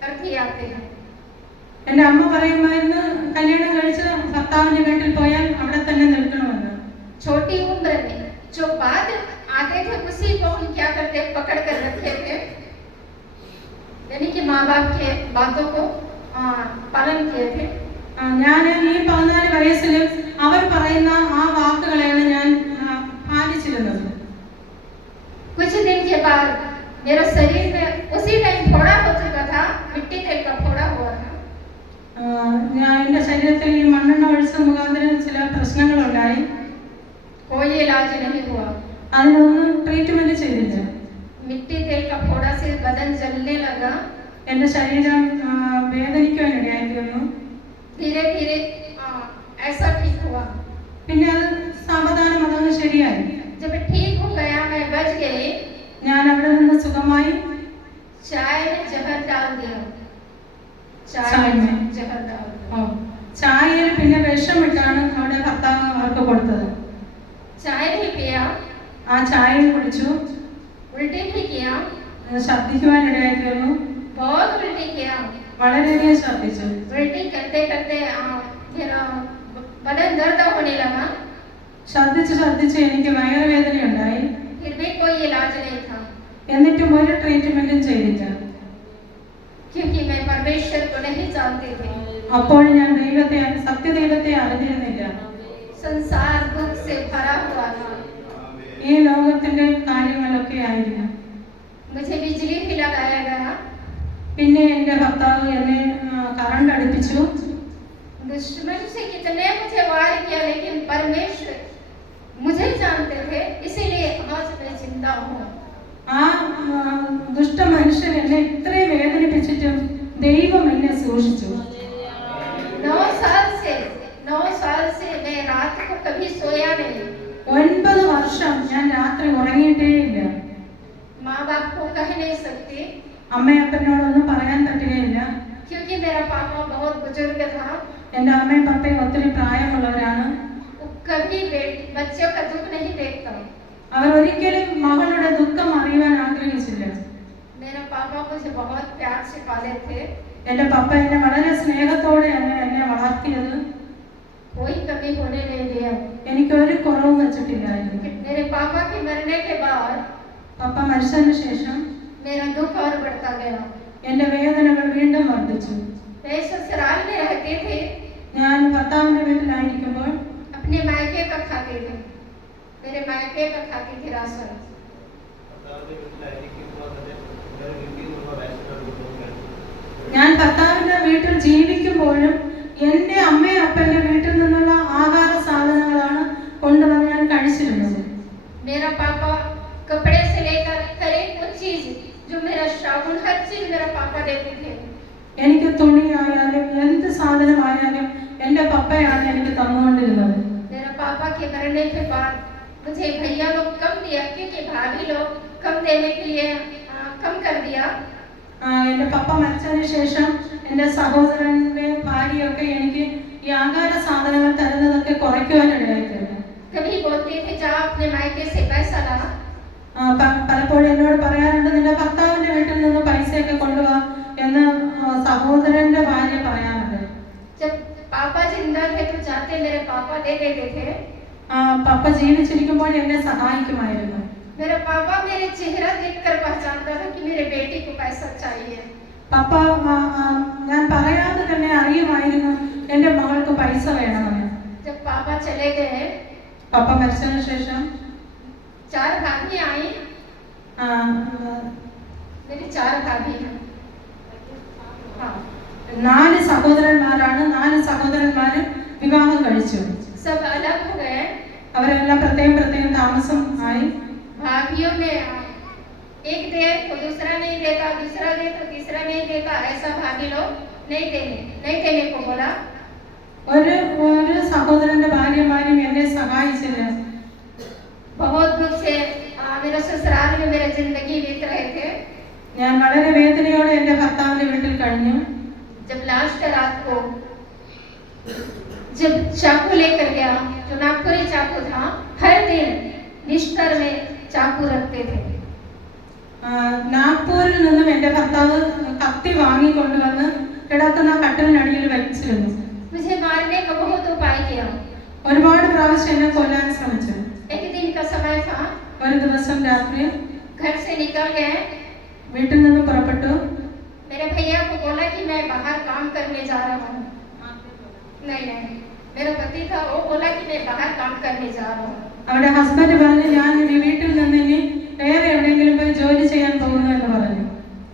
अर्थी आते हैं. എന്റെ അമ്മ പറയുമായിരുന്നു കല്യാണം കഴിച്ച് ഭർത്താവിന്റെ വീട്ടിൽ പോയാൽ അവിടെ തന്നെ നിൽക്കണമെന്ന്. छोटी उम्र में जो बात आते थे उसी को हम क्या करते, पकड़ कर रखे थे, यानी कि माँ बाप के बातों को पालन किए थे. ഞാൻ ഈ 14 വയസ്സിലും അവർ പറയുന്ന ആ വാക്കുകളെയാണ് ഞാൻ പാലിച്ചിരുന്നത്. कुछ दिन के बाद मेरा शरीर में उसी टाइम फोड़ा हो चुका था, मिट्टी तेल का फोड़ा हुआ था. ഞാൻ എന്റെ ശരീരത്തിൽ ഈ മണ്ണെണ്ണ ഒഴിച്ച മുഖാന്തരം ചില പ്രശ്നങ്ങളുണ്ടായി. कोई इलाज नहीं हुआ. അതിനൊന്നും ട്രീറ്റ്മെന്റ് ചെയ്തില്ല. मिट्टी तेल का फोड़ा से बदन जलने लगा. എന്റെ ശരീരം വേദനിക്കുവാനിടയായി തീർന്നു. धीरे धीरे ऐसा ठीक हुआ. പിന്നെ അത് സാവധാനം അതൊന്ന് ശരിയായി. जब ठीक हो गया मैं बच गई. ഞാൻ അവിടെ നിന്ന് സുഖമായി. चाय में जहर डाल दिया. ചായയിൽ പിന്നെ വിഷമിട്ടാണ് അവിടെ ഭർത്താവ് അവർക്ക് കൊടുത്തത്. चाय भी पिया. ആ ചായ കുടിച്ചു. उल्टी भी किया. ഛർദ്ദിക്കുവാനിടയായി തീർന്നു. बहुत उल्टी किया. വളരെയധികം ഛർദ്ദിച്ചു. उल्टी करते करते मेरा बदन दर्द होने लगा, ഛർദ്ദിച്ച് എനിക്ക് വയറുവേദനയുണ്ടായി. फिर भी कोई इलाज नहीं था, എന്നിട്ടും ഒരു ട്രീറ്റ്മെന്റും ചെയ്തില്ല. क्योंकि मैं परमेश्वर को नहीं जानती थी. അപ്പോൾ ഞാൻ സത്യദൈവത്തെ അറിഞ്ഞിരുന്നില്ല. संसार दुख से भरा हुआ था. ഈ ലോകത്തിന്റെ കാര്യങ്ങളൊക്കെ ആയിരുന്നു. मुझे बिजली भी लगाया गया. പിന്നെ എൻ്റെ ഭർത്താവ് എന്നെ കറണ്ട് അടുപ്പിച്ചു. दुश्मन से कितने मुझे वार किया, लेकिन परमेश्वर मुझे जानते थे, इसीलिए आज मैं जिंदा हूँ. ആ ദുഷ്ട മനുഷ്യൻ എന്നെ ഇത്രയും വേദനിപ്പിച്ചിട്ടും ദൈവം എന്നെ സൂക്ഷിച്ചു. 9 साल से मैं रात को कभी सोया नहीं. 9 വർഷം ഞാൻ രാത്രി ഉറങ്ങിയിട്ടേയില്ല. माँ बाप को कह नहीं सकती, അമ്മയപ്പനോടൊന്നും പറയാൻ പറ്റുകയില്ല. क्योंकि मेरा पापा बहुत बुजुर्ग था. എൻ്റെ അമ്മയും പപ്പയും ഒത്തിരി പ്രായമുള്ളവരാണ്. कभी बच्चों का दुख नहीं देखता. അവർ ഒരിക്കലും മകളുടെ ദുഃഖം അറിയുവാൻ ആഗ്രഹിച്ചില്ല. मेरा पापा मुझे बहुत प्यार से पाले थे. എൻ്റെ പപ്പ എന്നെ വളരെ സ്നേഹത്തോടെയാണ് എന്നെ വളർത്തിയത്. कोई कमी होने नहीं दिया. എനിക്ക് ഒരു കുറവും വെച്ചിട്ടില്ലായിരുന്നു. मेरे पापा के मरने के बाद പപ്പ മരിച്ചതിന് ശേഷം मेरा दुख और बढ़ता गया. എൻ്റെ വേദനകൾ വീണ്ടും വർദ്ധിച്ചു. मैं ससुराल में रहती थी. ഞാൻ ഭർത്താവിന്റെ വീട്ടിലായിരിക്കുമ്പോൾ अपने मायके का खाती थी. मेरे मायके का खाती थी राशन. ഞാൻ ഭർത്താവിന്റെ വീട്ടിൽ ജീവിക്കുമ്പോഴും എൻ്റെ അമ്മയും അപ്പന്റെ വീട്ടിൽ നിന്നുള്ള ആഹാര സാധനങ്ങളാണ് കൊണ്ടുവന്ന് ഞാൻ കഴിച്ചിരുന്നത്. मेरा पापा कपड़े से लेकर हर एक चीज, जो मेरा साबुन, हर चीज मेरा पापा देते थे. എനിക്ക് തുണിയായാലും എന്ത് സാധനമായാലും എൻ്റെ പപ്പയാണ് എനിക്ക് തന്നുകൊണ്ടിരുന്നത്. मेरा पापा के मरने के बाद मुझे भैया लोग कम दिया, क्योंकि भाभी लोग कम देने के लिए कम कर दिया. എൻ്റെ പപ്പ മരിച്ചതിന് ശേഷം എൻ്റെ സഹോദരന്റെ ഭാര്യയൊക്കെ എനിക്ക് ഈ ആഹാര സാധനങ്ങൾ തരുന്നതൊക്കെ കുറയ്ക്കുവാനിടയായിട്ടുണ്ട്. कभी बोलते थे जा अपने मायके से पैसा ला. പലപ്പോഴും എന്നോട് പറയാറുണ്ട്, നിന്റെ ഭർത്താവിന്റെ വീട്ടിൽ നിന്ന് പൈസയൊക്കെ കൊണ്ടുപോവാ എന്ന് സഹോദരന്റെ ഭാര്യ പറയാറുണ്ട്. जब पापा जिंदा थे तो जाते मेरे पापा दे देते थे. പപ്പ ജീവിച്ചിരിക്കുമ്പോൾ എന്നെ സഹായിക്കുമായിരുന്നു. मेरा पापा मेरे चेहरा देखकर पहचानता था कि मेरे बेटे को पैसा चाहिए. പപ്പ ഞാൻ പറയാതെ തന്നെ അറിയുമായിരുന്നു എൻ്റെ മകൾക്ക് പൈസ വേണമെന്ന്. जब पापा चले गए, പപ്പ മരിച്ചതിന് ശേഷം 4 भाभी आई. मेरी 4 भाभी हैं. 4 സഹോദരന്മാരാണ്. 4 സഹോദരന്മാരും വിവാഹം കഴിച്ചു. सब अलग हो गए. അവരെല്ലാം പ്രത്യേകം താമസം ആയി. भाभियों में एक दे तो दूसरा नहीं देता, दूसरा दे तो तीसरा नहीं देता, ऐसा भाभी लोग नहीं देने को बोला. ഒരു സഹോദരന്റെ ഭാര്യമാരും എന്നെ സഹായിച്ചില്ല. बहुत दुख से मेरे ससुराल में मेरी जिंदगी बीत रहे थे. ഞാൻ വളരെ വേദനയോടെ എൻ്റെ ഭർത്താവിന്റെ വീട്ടിൽ കഴിഞ്ഞു. जब लास्ट रात को जब चाकू लेकर गया, जो नागपुरी चाकू था, हर दिन बिस्तर में चाकू रखते थे. നാഗ്പൂരിൽ നിന്നും എൻ്റെ ഭർത്താവ് കത്തി വാങ്ങിക്കൊണ്ടുവന്ന് കിടക്കുന്ന കട്ടിലിനടിയിൽ വെച്ചിരുന്നു. मुझे मारने का बहुत उपाय किया. ഒരുപാട് പ്രാവശ്യം എന്നെ കൊല്ലാൻ ശ്രമിച്ചു. एक दिन का समय था. ഒരു ദിവസം രാത്രി घर से निकल गए. വീട്ടിൽ നിന്ന് പുറപ്പെട്ടു. मेरे भैया को बोला कि मैं बाहर काम करने जा रहा हूँ. नहीं, मेरा पति था, वो बोला कि मैं बाहर काम करने जा रहा हूँ. അവരുടെ ഹസ്ബൻഡ് പറഞ്ഞു, ഞാൻ ഈ വീട്ടിൽ നിന്ന് ഇനി വേറെ എവിടെയെങ്കിലും പോയി ജോലി ചെയ്യാൻ പോകുന്നു എന്ന് പറഞ്ഞു.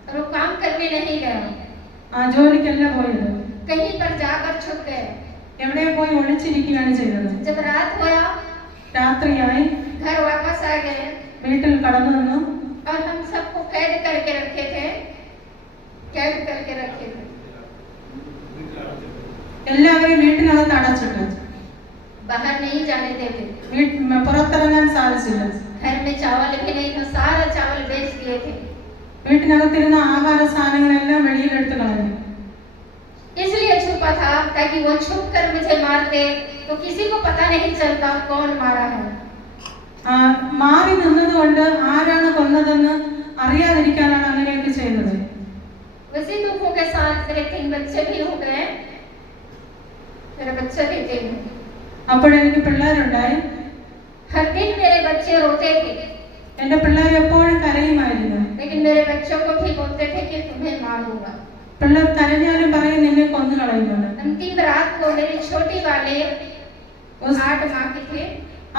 और वो काम करने नहीं गया. ജോലിക്കല്ല പോയത്. कहीं पर जाकर छुप गए. എവിടെയോ പോയി ഒളിച്ചിരിക്കുകയാണ് ചെയ്തത്. जब रात हुआ, രാത്രിയായി. घर वापस आ गए. വീട്ടിൽ കടന്നു വന്നു. और हम सबको कैद करके रखे थे. എല്ലാവരെയും വീട്ടിനകത്ത് അടച്ചിട്ടു. बाहर नहीं जाने देते. പുറത്തിറങ്ങാൻ സാധിച്ചില്ല. घर में चावल भी नहीं था, सारा चावल बेच दिए थे. വീട്ടിനകത്തിരുന്ന ആഹാര സാധനങ്ങളെല്ലാം വെളിയിലെടുത്ത് കളഞ്ഞു. इसलिए छुपा था ताकि वो छुप कर मुझे मार दे तो किसी को पता नहीं चलता कौन मारा है. മാറി നിന്നതുകൊണ്ട് ആരാണ് കൊന്നതെന്ന് അറിയാതിരിക്കാനാണ് അങ്ങനെയൊക്കെ ചെയ്തത്. उसी दुखों के साथ मेरे 3 बच्चे भी हो गए. मेरा बच्चा देते हैं। അപ്പോഴെനിക്ക് പിള്ളേരുണ്ടായി. हर दिन मेरे बच्चे रोते थे, എൻ്റെ പിള്ളേർ എപ്പോഴും കരയുമായിരുന്നു. लेकिन मेरे बच्चों को भी बोलते थे कि तुम्हें मारूंगा। പിള്ളേർ കരഞ്ഞാലും പറയും നിന്നെ കൊന്നു കളയുമെന്ന്. अंतिम रात को मेरी छोटी वाले 8 माह की थे।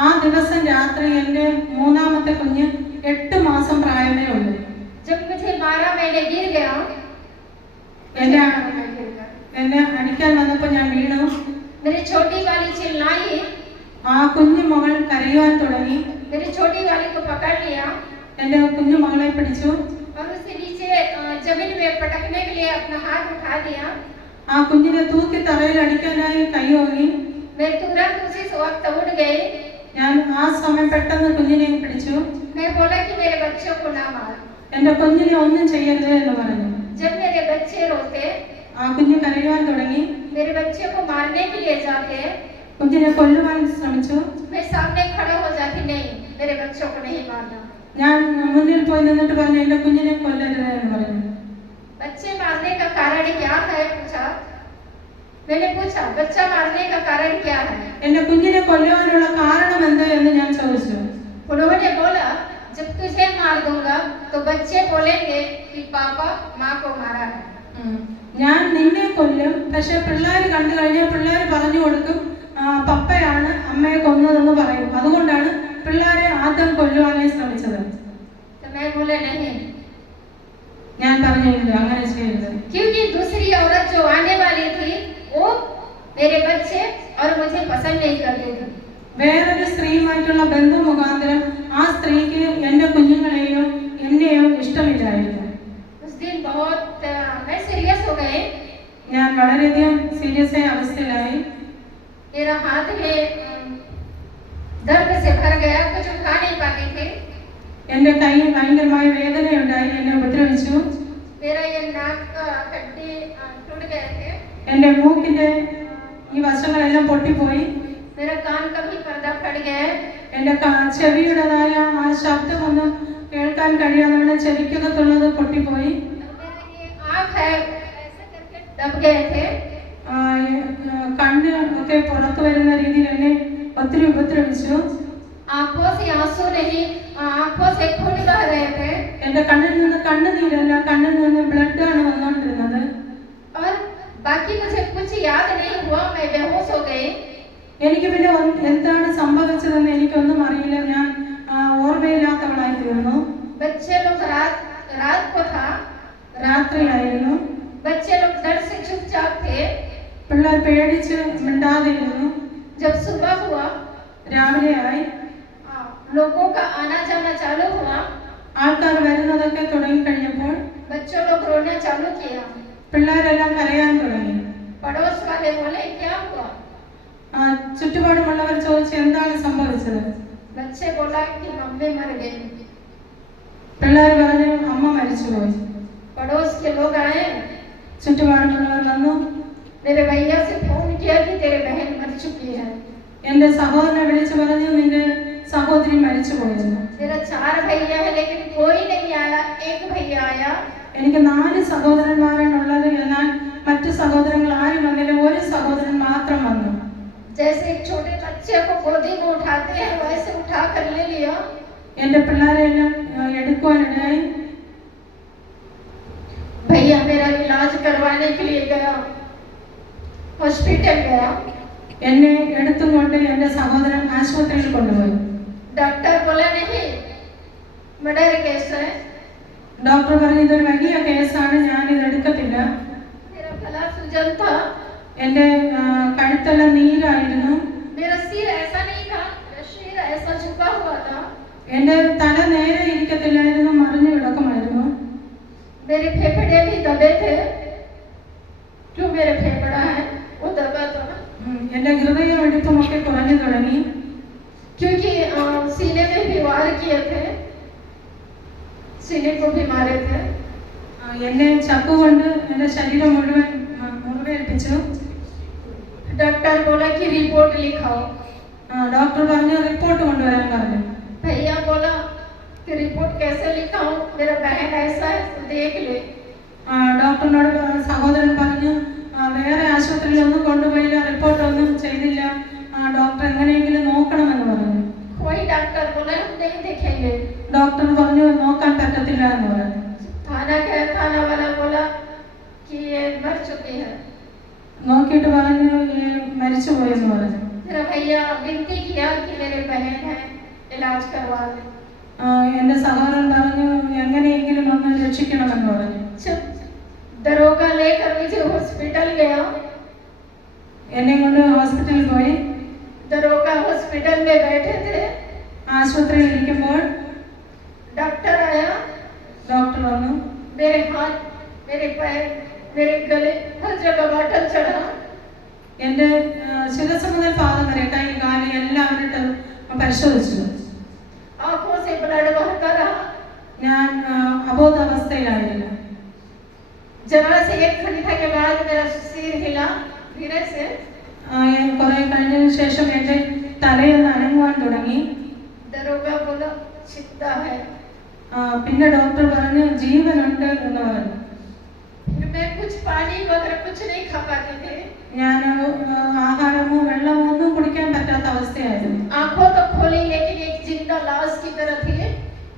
ആ ദിവസം രാത്രി എൻ്റെ മൂന്നാമത്തെ കുഞ്ഞ് 8 മാസം പ്രായമേ ഉള്ളൂ. जब मुझे मारा मैंने गिर गया, എന്നെ അടിക്കാൻ വന്നപ്പോൾ ഞാൻ വീണു. मेरी छोटी वाली चिल्लाई, ആ കുഞ്ഞു മകൾ കരയുവാൻ തുടങ്ങി. मेरी छोटी वाली को पकड़ लिया എൻ്റെ കുഞ്ഞു മകളെ പിടിച്ചു. और उसे नीचे जमीन में पटकने के लिए अपना हाथ उठा दिया। ആ കുഞ്ഞിനെ തൂക്കി തറയിൽ അടിക്കാനായി കൈ ഓങ്ങി. मैं तुरंत उसी वक्त उठ गई। ഞാൻ ആ സമയം പെട്ടെന്ന് കുഞ്ഞിനെ പിടിച്ചു. मैं बोला कि मेरे बच्चों को ना मार। എൻ്റെ കുഞ്ഞിനെ ഒന്നും ചെയ്യരുത് എന്ന് പറഞ്ഞു. जब मेरे बच्चे रोते, ആ കുഞ്ഞ് കരയുവാൻ തുടങ്ങി. मेरे बच्चे को मारने के लिए जाते, കുഞ്ഞിനെ കൊല്ലുവാൻ ശ്രമിച്ചു. मैं सामने खड़ा हो जाती, नहीं मेरे बच्चों को नहीं मारना। ഞാൻ മുന്നിൽ പോയി നിന്നിട്ട് പറഞ്ഞു എൻ്റെ കുഞ്ഞിനെ കൊല്ലരുത് എന്ന് പറഞ്ഞു. बच्चे मारने का कारण क्या है पूछा। मैंने पूछा बच्चा मारने का कारण क्या है। എൻ്റെ കുഞ്ഞിനെ കൊല്ലുവാനുള്ള കാരണം എന്ത് എന്ന് ഞാൻ ചോദിച്ചു. उन्होंने बोला जब तुझे मार दूंगा तो बच्चे बोलेंगे कि पापा माँ को मारा है। ഞാൻ നിന്നെ കൊല്ലും, പക്ഷെ പിള്ളേർ കണ്ടു കഴിഞ്ഞാൽ പിള്ളേർ പറഞ്ഞു കൊടുക്കും പപ്പയാണ് അമ്മയെ കൊന്നതെന്ന് പറയും. അതുകൊണ്ടാണ് പിള്ളേരെ ആദ്യം കൊല്ലുവാനായി ശ്രമിച്ചത്. तो मैं बोले नहीं, ഞാൻ പറഞ്ഞില്ല അങ്ങനെ ചെയ്യരുത്. क्योंकि दूसरी औरत जो आने वाली थी वो मेरे बच्चे और मुझे पसंद नहीं करती थी। വേറൊരു സ്ത്രീയുമായിട്ടുള്ള ബന്ധം മുഖാന്തരം ആ സ്ത്രീക്ക് എൻ്റെ കുഞ്ഞുങ്ങളെയോ എന്നെയോ ഇഷ്ടമില്ലായിരുന്നു. उस दिन बहुत मैं सीरियस हो गई। ഞാൻ വളരെയധികം സീരിയസ് ആയ അവസ്ഥയിലായി. मेरा हाथ में दर्द से भर गया, कुछ खा नहीं पाती थी। എൻ്റെ കൈ ഭയങ്കരമായ വേദനയുണ്ടായി, എന്നെ ഉപദ്രവിച്ചു. मेरा ये नाक का हड्डी टूट गए थे। എൻ്റെ മൂക്കിന്റെ ഈ വശങ്ങളെല്ലാം പൊട്ടിപ്പോയി. मेरा कान का भी पर्दा फट गया। എൻ്റെ ചെവിയുടേതായ ആ ശബ്ദമൊന്നും കേൾക്കാൻ കഴിയാതെ ചെവിക്കകത്തുള്ളത് പൊട്ടിപ്പോയി. मेरा ये आँख है ऐसे करके दब गए थे। കണ്ണ് ഒക്കെ പുറത്തു വരുന്ന രീതിയിൽ എന്നെ ഒത്തിരി ഉപദ്രവിച്ചു. आंखों से आंसू नहीं, आंखों से खून बह रहे थे। എൻ്റെ കണ്ണിൽ നിന്ന് കണ്ണുനീരല്ല, കണ്ണിൽ നിന്ന് ബ്ലഡ് ആണ് വന്നുകൊണ്ടിരുന്നത്. और बाकी मुझे कुछ याद नहीं हुआ, मैं बेहोश हो गई। എനിക്ക് പിന്നെ എന്താണ് സംഭവിച്ചതെന്ന് എനിക്കൊന്നും അറിയില്ല. ഞാൻ ഓർമ്മയില്ലാത്തവളായി തീർന്നു. बच्चे लोग रात को था, രാത്രിയായിരുന്നു. बच्चे लोग डर से चुपचाप थे। പിള്ളേർ പേടിച്ച് മിണ്ടാതിരുന്നു. जब सुबह हुआ, രാവിലെയായി. लोगों का आना जाना चालू हुआ। ആൾക്കാർ വരുന്നതൊക്കെ തുടങ്ങിക്കഴിഞ്ഞപ്പോൾ बच्चों लोग रोना चालू किया। പിള്ളേരെല്ലാം കരയാൻ തുടങ്ങി. पड़ोस वाले बोले क्या हुआ। ചുറ്റുപാടുമുള്ളവർ ചോദിച്ചു എന്താണ് സംഭവിച്ചത്. बच्चे बोला कि मम्मी मर गई। പിള്ളേർ പറഞ്ഞു അമ്മ മരിച്ചുപോയി. पड़ोस के लोग आए, ചുറ്റുപാടുമുള്ളവർ വന്നു. मेरे भैया से फोन किया कि तेरे बहन मर चुकी है। എൻ്റെ സഹോദരനെ വിളിച്ചു പറഞ്ഞു നിന്റെ സഹോദരി മരിച്ചുപോയിരുന്നു. मेरा 4 भैया है लेकिन कोई नहीं आया, एक भैया आया। എനിക്ക് 4 സഹോദരന്മാരാണുള്ളത്, എന്നാൽ മറ്റു സഹോദരങ്ങൾ ആരും വന്നില്ല, ഒരു സഹോദരൻ മാത്രം വന്നു. जैसे एक छोटे बच्चे को गोदी में उठाते हैं वैसे उठा कर ले लिया। എൻ്റെ പിള്ളേരെ എല്ലാം എടുക്കുവാനിടയായി. भैया मेरा इलाज करवाने के लिए गया, हॉस्पिटल गया। എന്നെ എടുത്തും കൊണ്ട് എൻ്റെ സഹോദരൻ ആശുപത്രിയിൽ കൊണ്ടുപോയി. डॉक्टर बोला नहीं मर्डर केस है। ഡോക്ടർ പറഞ്ഞു ഇതൊരു വലിയ കേസാണ്, ഞാൻ ഇത് എടുക്കത്തില്ല. मेरा गला सूजन था, എൻ്റെ കഴുത്തെല്ലാം നീരായിരുന്നു. मेरा सिर ऐसा नहीं था, मेरा सिर ऐसा झुका हुआ था। എൻ്റെ തല നേരെ ഇരിക്കത്തില്ലായിരുന്നു, മറിഞ്ഞു കിടക്കുമായിരുന്നു. मेरे फेफड़े भी दबे थे, जो मेरे फेफड़ा है वो दबा था। എൻ്റെ ഹൃദയം എടുപ്പുമൊക്കെ കുറഞ്ഞു തുടങ്ങി. क्योंकि सीने में भी वार किए थे, सीने को भी मारे थे। എന്നെ ചക്കുകൊണ്ട് എൻ്റെ ശരീരം മുഴുവൻ മുറിവേൽപ്പിച്ചു. डॉक्टर बोला कि रिपोर्ट लिखाओ। ഡോക്ടർ പറഞ്ഞു റിപ്പോർട്ട് കൊണ്ടുവരാൻ പറഞ്ഞു. भैया बोला कि रिपोर्ट कैसे लिखाऊं, मेरा बहन ऐसा है तो देख ले। ഡോക്ടറിനോട് സഹോദരൻ പറഞ്ഞു വേറെ ആശുപത്രിയിലൊന്നും കൊണ്ടുപോയില്ല, റിപ്പോർട്ടൊന്നും ചെയ്തില്ല, ഡോക്ടർ എങ്ങനെയെങ്കിലും നോക്കണമെന്ന് പറഞ്ഞു. कोई डॉक्टर बोला हम नहीं देखेंगे. ഡോക്ടർ പറഞ്ഞു നോക്കാൻ പറ്റത്തില്ല എന്ന് പറഞ്ഞു. थाना गया, थाना वाला बोला कि ये मर चुकी है. നോക്കിയിട്ട് പറഞ്ഞു മരിച്ചു പോയെന്ന് പറഞ്ഞു. मेरा भैया विनती किया कि मेरे बहन है इलाज करवा दे. എന്റെ സഹോദരൻ പറഞ്ഞു എങ്ങനെയെങ്കിലും ഒന്ന് രക്ഷിക്കണമെന്ന് പറഞ്ഞു. दरोगा लेकर मुझे हॉस्पिटल गया. എന്നെ കൊണ്ട് ഹോസ്പിറ്റലിൽ പോയി. दरोगा हॉस्पिटल में बैठे थे. ആശുപത്രിയിൽ ഇരിക്കുമ്പോൾ डॉक्टर आया. ഡോക്ടർ വന്നു. मेरे हाथ, मेरे पैर, मेरे गले हर जगह बॉटल चढ़ा. എന്റെ ശിരസ് മുതൽ പാദം വരെ കൈ കാല് എല്ലാവരും പരിശോധിച്ചു. आंखों से ब्लड बहता रहा. ഞാൻ അബോധാവസ്ഥയിലായിരുന്നു. जरा से 1 घंटे के बाद मेरा सिर हिला धीरे से. കുറെ കഴിഞ്ഞതിന് ശേഷം എന്റെ തലയൊന്ന് അനങ്ങുവാൻ തുടങ്ങി. दरोगा बोला चिंता है. പിന്നെ ഡോക്ടർ പറഞ്ഞു ജീവനുണ്ട് എന്ന് പറഞ്ഞു. फिर मैं कुछ पानी वगैरह कुछ नहीं खा पाती थी. ഞാൻ ആഹാരമോ വെള്ളമോ ഒന്നും കുടിക്കാൻ പറ്റാത്ത അവസ്ഥയായിരുന്നു. आंखों तो खोली लेकिन एक जिंदा लाश की तरह थी.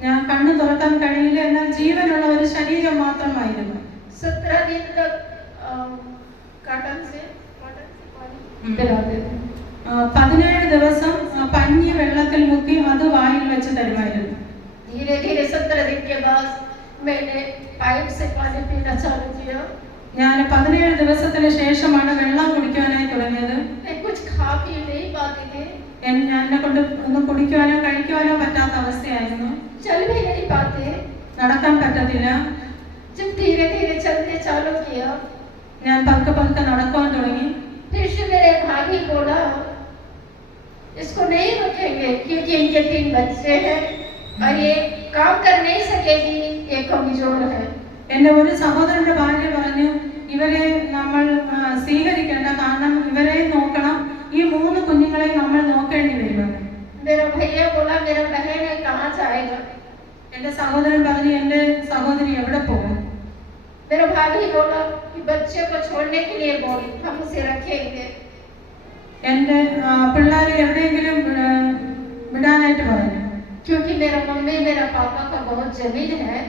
ഞാൻ കണ്ണു തുറക്കാൻ കഴിയില്ല, എന്നാൽ ജീവനുള്ള ഒരു ശരീരം മാത്രമായിരുന്നു. 17 दिन तक कॉटन से पानी पिलाते थे. 17 ദിവസം പഞ്ഞി വെള്ളത്തിൽ മുക്കി അത് വായിൽ വെച്ച് തരുമായിരുന്നു. धीरे धीरे 17 दिन के बाद मैंने पाइप से पानी पीना चालू किया. ഞാൻ 17 ദിവസത്തിന് ശേഷമാണ് വെള്ളം കുടിക്കാനായി തുടങ്ങിയത്. मैं कुछ खा पी नहीं पाती थी. എന്നെ കൊണ്ട് ഒന്നും കുടിക്കുവാനോ കഴിക്കുവാനോ പറ്റാത്ത അവസ്ഥയായിരുന്നു. चल भी नहीं पाते. നടക്കാൻ പറ്റത്തില്ല. जब धीरे धीरे चलने चालू किया, ഞാൻ പതുക്കെ പതുക്കെ നടക്കാൻ തുടങ്ങി. फिर से मेरे भाई बोला इसको नहीं रोकेंगे क्योंकि इनके 3 बच्चे हैं और ये काम कर नहीं सकेगी, ये कमजोर है. എന്റെ ഒരു സഹോദരന്റെ ഭാര്യ പറഞ്ഞു ഇവരെ നമ്മൾ സ്വീകരിക്കേണ്ട, കാരണം ഇവരെ നോക്കണം, ഈ 3 കുഞ്ഞുങ്ങളെ നമ്മൾ നോക്കേണ്ടി വരുമെന്ന്. मेरा भैया बोला मेरा बहन है कहाँ जाएगा. എന്റെ സഹോദരൻ പറഞ്ഞു എന്റെ സഹോദരി എവിടെ പോകും. मेरा भाई बोला कि बच्चे को छोड़ने के लिए बोल, हम उसे रखेंगे. എന്റെ പിള്ളേരെ എവിടെയെങ്കിലും വിടാനായിട്ട് പറഞ്ഞു. क्योंकि मेरा मम्मी मेरा पापा का बहुत जमीन है.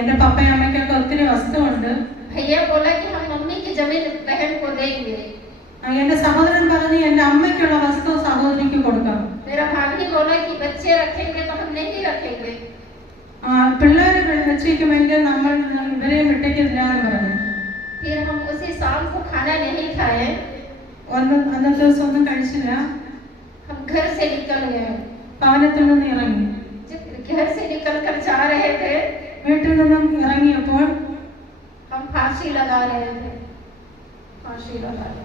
എന്റെ പപ്പയും അമ്മയ്ക്കൊക്കെ ഒത്തിരി വസ്തുവുണ്ട്. भैया बोला कि हम मम्मी की जमीन बहन को देंगे. എന്റെ സഹോദരൻ പറഞ്ഞു എന്റെ അമ്മയ്ക്കുള്ള വസ്തു സഹോദരിക്ക് കൊടുക്കാം. मेरा भाभी बोला कि बच्चे रखेंगे तो हम नहीं रखेंगे. പിള്ളേരെ വെച്ചിരിക്കുമെങ്കിൽ നമ്മൾ ഇവരെ വിട്ടേക്കില്ല എന്ന് പറഞ്ഞു. फिर हम उसी शाम को खाना नहीं खाए. അന്നത്തെ ദിവസം ഒന്നും കഴിച്ചില്ല. हम घर से निकल गए. ഭവനത്തിൽ നിന്ന് ഇറങ്ങി. घर से निकल कर जा रहे थे. വീട്ടിൽ നിന്നും ഇറങ്ങിയപ്പോൾ हम फांसी लगा रहे थे. फांसी लगा रहे.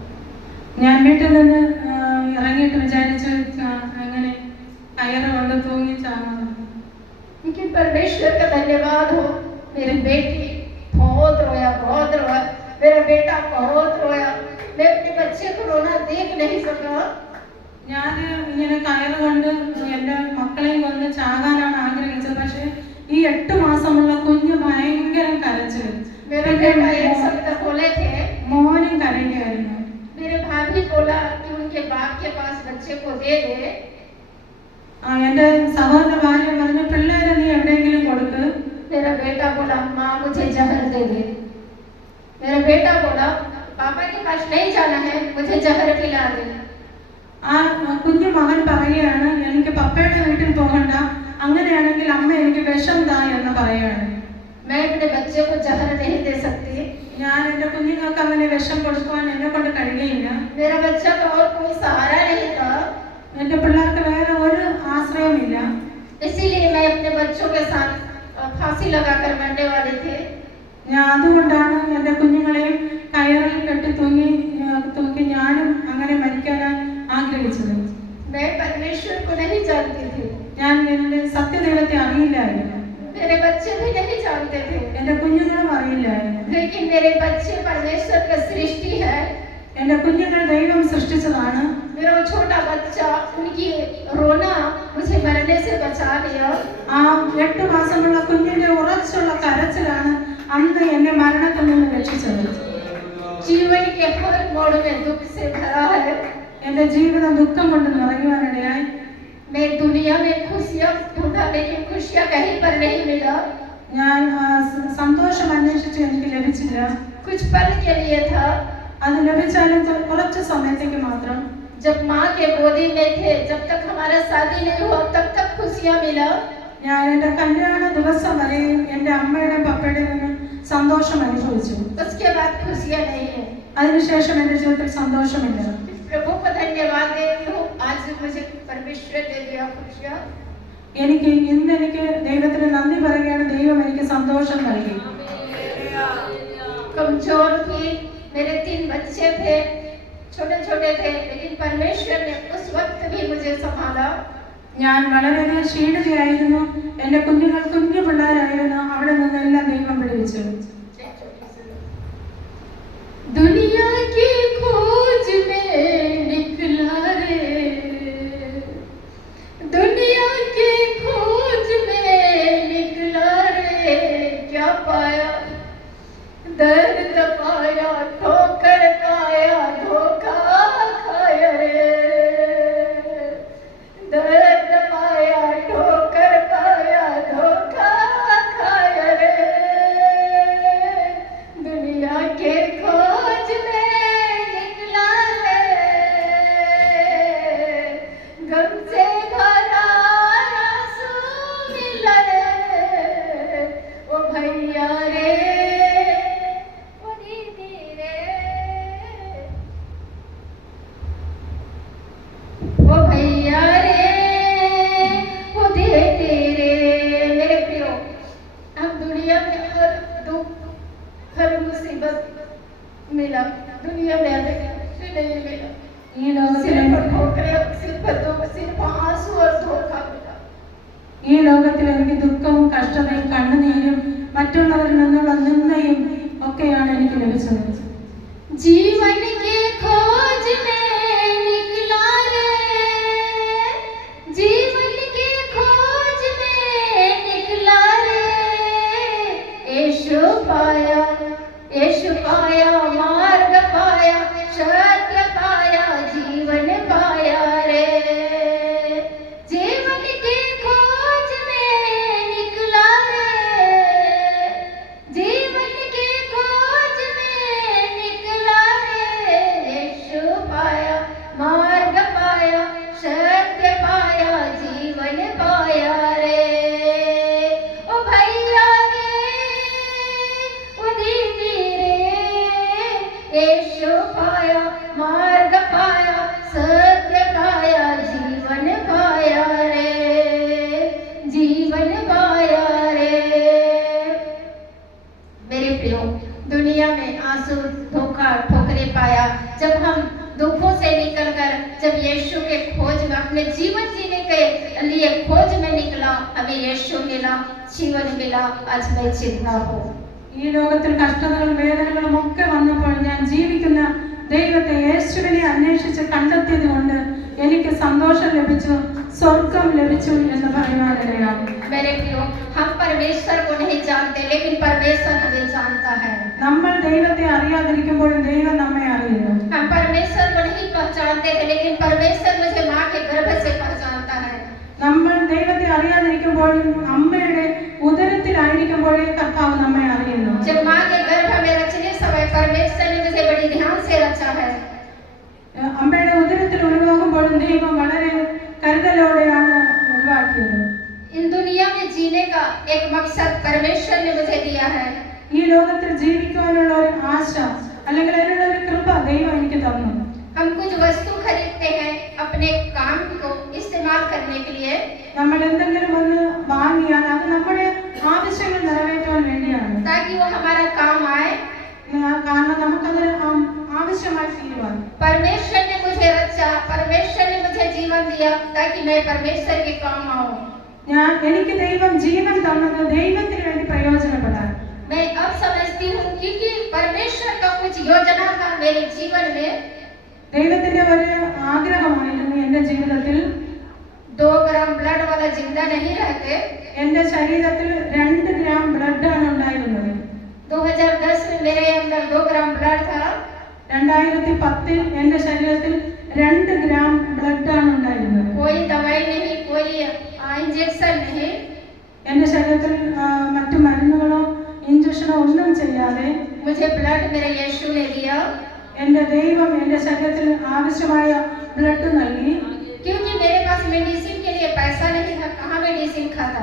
ഞാൻ വീട്ടിൽ നിന്ന് ഇറങ്ങിയിട്ട് വിചാരിച്ചു അങ്ങനെ കയറ് കൊണ്ട് തൂങ്ങി ചാകുന്നു. लेकिन परमेश्वर का धन्यवाद हो, मेरी बेटी बहुत रोया, बहुत रोया. मेरा बेटा बहुत रोया. मैं अपने बच्चे को रोना देख नहीं सका. ഞാൻ ഇങ്ങനെ കയറ് കൊണ്ട് എൻ്റെ മക്കളെയും കൊണ്ട് ചാകാനാണ് ആഗ്രഹിച്ചത്. പക്ഷെ ഈ 8 മാസമുള്ള കുഞ്ഞ് ഭയങ്കര കരച്ചിൽ. मेरा बेटा एक शब्द बोले थे, മോനും കരയുകയായിരുന്നു. मेरे भाभी बोला कि उनके बाप के पास बच्चे को दे दे. എന്റെ സഹോദര ഭാര്യ പറഞ്ഞു പിള്ളേരെ നീ എവിടെയെങ്കിലും കൊടുക്ക്. मेरा बेटा बोला माँ मुझे जहर दे दे. मेरा बेटा बोला पापा के पास नहीं जाना है, मुझे जहर पिला दे. ആ കുഞ്ഞു മകൻ പറയുകയാണ് എനിക്ക് പപ്പയുടെ വീട്ടിൽ പോകണ്ട, അങ്ങനെയാണെങ്കിൽ അമ്മ എനിക്ക് വിഷം താ എന്ന് പറയുകയാണ്. मैं अपने बच्चे को जहर नहीं दे सकती. ഞാൻ എൻ്റെ കുഞ്ഞുങ്ങൾക്ക് അങ്ങനെ വിഷം കൊടുക്കുവാൻ എന്നെ കൊണ്ട് കഴിയുകയില്ല. मेरा बच्चा का और कोई सहारा नहीं था. എൻ്റെ പിള്ളേർക്ക് വേറെ ഒരു ആശ്രയമില്ല. इसीलिए मैं अपने बच्चों के साथ फांसी लगाकर मरने वाली थी. ഞാൻ അതുകൊണ്ടാണ് എൻ്റെ കുഞ്ഞുങ്ങളെയും കയറിൽ കെട്ടി തൂക്കി ഞാനും അങ്ങനെ മരിക്കാനായി ആഗ്രഹിച്ചത്. मैं परमेश्वर को नहीं जानती थी. ഞാൻ എൻ്റെ സത്യദൈവത്തെ അറിയില്ലായിരുന്നു. मेरे बच्चे भी नहीं जानते थे. എൻ്റെ കുഞ്ഞുങ്ങളും അറിയില്ലായിരുന്നു. लेकिन मेरे बच्चे परमेश्वर का सृष्टि है. എൻ്റെ കുഞ്ഞുങ്ങൾ ദൈവം സൃഷ്ടിച്ചതാണ്. मेरा वो छोटा बच्चा, उनकी रोना मुझे मरने से बचा लिया. ആ 8 മാസമുള്ള കുഞ്ഞിന്റെ ഉറച്ചുള്ള കരച്ചിലാണ് അന്ന് എന്നെ മരണത്തിൽ നിന്ന് രക്ഷിച്ചത്. जीवन के हर मोड़ में दुख से भरा है। എന്റെ ജീവിതം ദുഃഖം കൊണ്ട് നിറയുവാനിടയായി. मैं दुनिया में खुशियाँ ढूंढा लेकिन खुशियाँ कहीं पर नहीं मिला। ഞാൻ സന്തോഷം അന്വേഷിച്ചു, എനിക്ക് ലഭിച്ചില്ല. कुछ पल के लिए था, അത് ലഭിച്ചാലും കുറച്ച് സമയത്തേക്ക് മാത്രം. जब माँ के गोदी में थे, जब तक हमारा शादी नहीं हुआ तब तक खुशियाँ मिला। ഞാൻ എൻ്റെ കല്യാണ ദിവസം വരെയും എൻ്റെ അമ്മയുടെയും പപ്പയുടെയും നിന്ന് സന്തോഷം അനുഭവിച്ചു. उसके बाद खुशियाँ नहीं है। അതിനുശേഷം എൻ്റെ ജീവിതത്തിൽ സന്തോഷമില്ല. प्रभु को धन्यवाद देती हूँ, आज मुझे परमेश्वर दे दिया खुशियाँ। ഇന്ന് എനിക്ക് ദൈവത്തിന് നന്ദി പറയുകയാണ്. ദൈവം എനിക്ക് സന്തോഷം നൽകി. कमजोर थी, मेरे 3 बच्चे थे, छोटे छोटे थे, लेकिन परमेश्वर ने उस वक्त भी मुझे संभाला। ഞാൻ വളരെയധികം ക്ഷീണിതയായിരുന്നു. എൻ്റെ കുഞ്ഞുങ്ങൾ കുഞ്ഞു പിള്ളേരായിരുന്നു. അവിടെ നിന്നെല്ലാം ദൈവം വിടുവിച്ചു. दुनिया की खोज में निकला रे, दुनिया की खोज में निकला रे, क्या पाया? दर्द पाया, ठोकर पाया, धोखा खाया रे। दर्द पाया, ठोकर पाया, धोखा खाया रे। दुनिया के खोज में निकला रे, गम से भरा आंसू मिला रे। ओ भैया रे, ओ दीदी रे, ओ भैया रे, ओ दीदी रे। मेरे प्रियो, हम दुनिया में हर दुख, हर मुसीबत मिला, दुनिया में हमें कुछ नहीं मिला। ഈ ലോകത്തിൽ सिर्फ ठोकरें, सिर्फ दुख, सिर्फ आंसू और धोखा मिला। ഈ ലോകത്തിൽ എനിക്ക് ദുഃഖവും കഷ്ടതയും കണ്ണുനീരും മറ്റുള്ളവരിൽ നിന്നുള്ള നിന്ദയും ഒക്കെയാണ് എനിക്ക് ലഭിച്ചത്. जीवन के खोज में निकला रे, जीवन के खोज में निकला रे। यीशु पाया, यीशु पाया, मार्ग पाया, सत्य पाया, जीवन पाया रे। जीवन के खोज में निकला रे, जीवन के खोज में निकला रे। यीशु पाया, मार्ग पाया, सत्य पाया, जीवन पाया रे। ओ भैया रे, ओ दीदी रे, यीशु पाया, मार्ग पाया, सत्य पाया, जीवन पाया रे, जीवन पाया रे। मेरे प्रियो, दुनिया में आंसू, धोखा, ठोकरें पाया। जब हम दुखों से निकलकर जब यीशु के खोज में अपने जीवन जीने के लिए खोज में निकला, हमें यीशु मिला, जीवन मिला। आज मैं चिंता हूँ। ഈ ലോകത്തിൽ കഷ്ടതകളും വേദനകളും ഒക്കെ വന്നപ്പോൾ ഞാൻ ജീവിക്കുന്ന ദൈവത്തെ, യേശുവിനെ അന്വേഷിച്ച് കണ്ടെത്തിയത് കൊണ്ട് എനിക്ക് സന്തോഷം ലഭിച്ചു, സ്വർഗം ലഭിച്ചു എന്ന് പറയുവാനിടയാണ്. मेरे प्रियो, हम परमेश्वर को नहीं जानते, लेकिन परमेश्वर हमें जानता है। നമ്മൾ ദൈവത്തെ അറിയാതിരിക്കുമ്പോഴും ദൈവം നമ്മെ അറിയുന്നു. हम परमेश्वर को नहीं पहचानते हैं, लेकिन परमेश्वर मुझे माँ के गर्भ से पहचानता है। നമ്മൾ ദൈവത്തെ അറിയാതിരിക്കുമ്പോഴും അമ്മയുടെ ഉദരത്തിലായിരിക്കുമ്പോഴേ കർത്താവ് നമ്മെ അറിയുന്നു. जब माँ के गर्भ में रचने समय परमेश्वर ने मुझे बड़ी ध्यान से रचा है। അമ്മയുടെ ഉദരത്തിൽ ഉരുവാകുമ്പോഴും ദൈവം വളരെ കരുതലോടെയാണ് ഉരുവാക്കിയത്. इन दुनिया में जीने का एक मकसद परमेश्वर ने मुझे दिया है। ഈ ലോകത്തിൽ ജീവിക്കുവാനുള്ള ഒരു ആശ അല്ലെങ്കിൽ അതിനുള്ള ഒരു കൃപ ദൈവം എനിക്ക് തന്നു. हम कुछ वस्तु खरीदते हैं अपने काम को इस्तेमाल करने के लिए। നമ്മൾ എന്തെങ്കിലും ഒന്ന് വാങ്ങിയാൽ അത് നമ്മുടെ ആവശ്യങ്ങൾ നിറവേറ്റാൻ വേണ്ടിയാണ്. ताकि वो हमारा काम आए। കാരണം നമുക്കത് ആവശ്യമായി തീരുവാൻ. परमेश्वर ने मुझे रचा, परमेश्वर ने मुझे जीवन दिया ताकि मैं परमेश्वर के काम आऊं। എനിക്ക് ദൈവം ജീവൻ തന്നത് ദൈവത്തിന് വേണ്ടി പ്രയോജനപ്പെടാൻ. मैं अब समझती हूँ क्योंकि परमेश्वर का कुछ योजना था मेरे जीवन में। ദൈവത്തിന്റെ ഒരു ആഗ്രഹമായിരുന്നു എൻ്റെ ജീവിതത്തിൽ. 2 ग्राम ब्लड वाला जिंदा नहीं रहते। എൻ്റെ ശരീരത്തിൽ 2 ഗ്രാം ബ്ലഡ് ആണ് ഉണ്ടായിരുന്നത്. 2010 में मेरे अंदर 2 ग्राम ब्लड था। 2010 എൻ്റെ ശരീരത്തിൽ 2 ഗ്രാം ബ്ലഡാണ് ഉണ്ടായിരുന്നത്. कोई दवाई नहीं, कोई इंजेक्शन नहीं. എൻ്റെ ശരീരത്തിൽ മറ്റു മരുന്നുകളോ ഇഞ്ചക്ഷനോ ഒന്നും ചെയ്യാതെ मुझे ब्लड मेरे यीशु ने दिया. എൻ്റെ ദൈവം എൻ്റെ ശരീരത്തിൽ ആവശ്യമായ ബ്ലഡ് നൽകി. क्योंकि मेरे पास मेडिसिन के लिए पैसा नहीं था, कहाँ मेडिसिन खाता.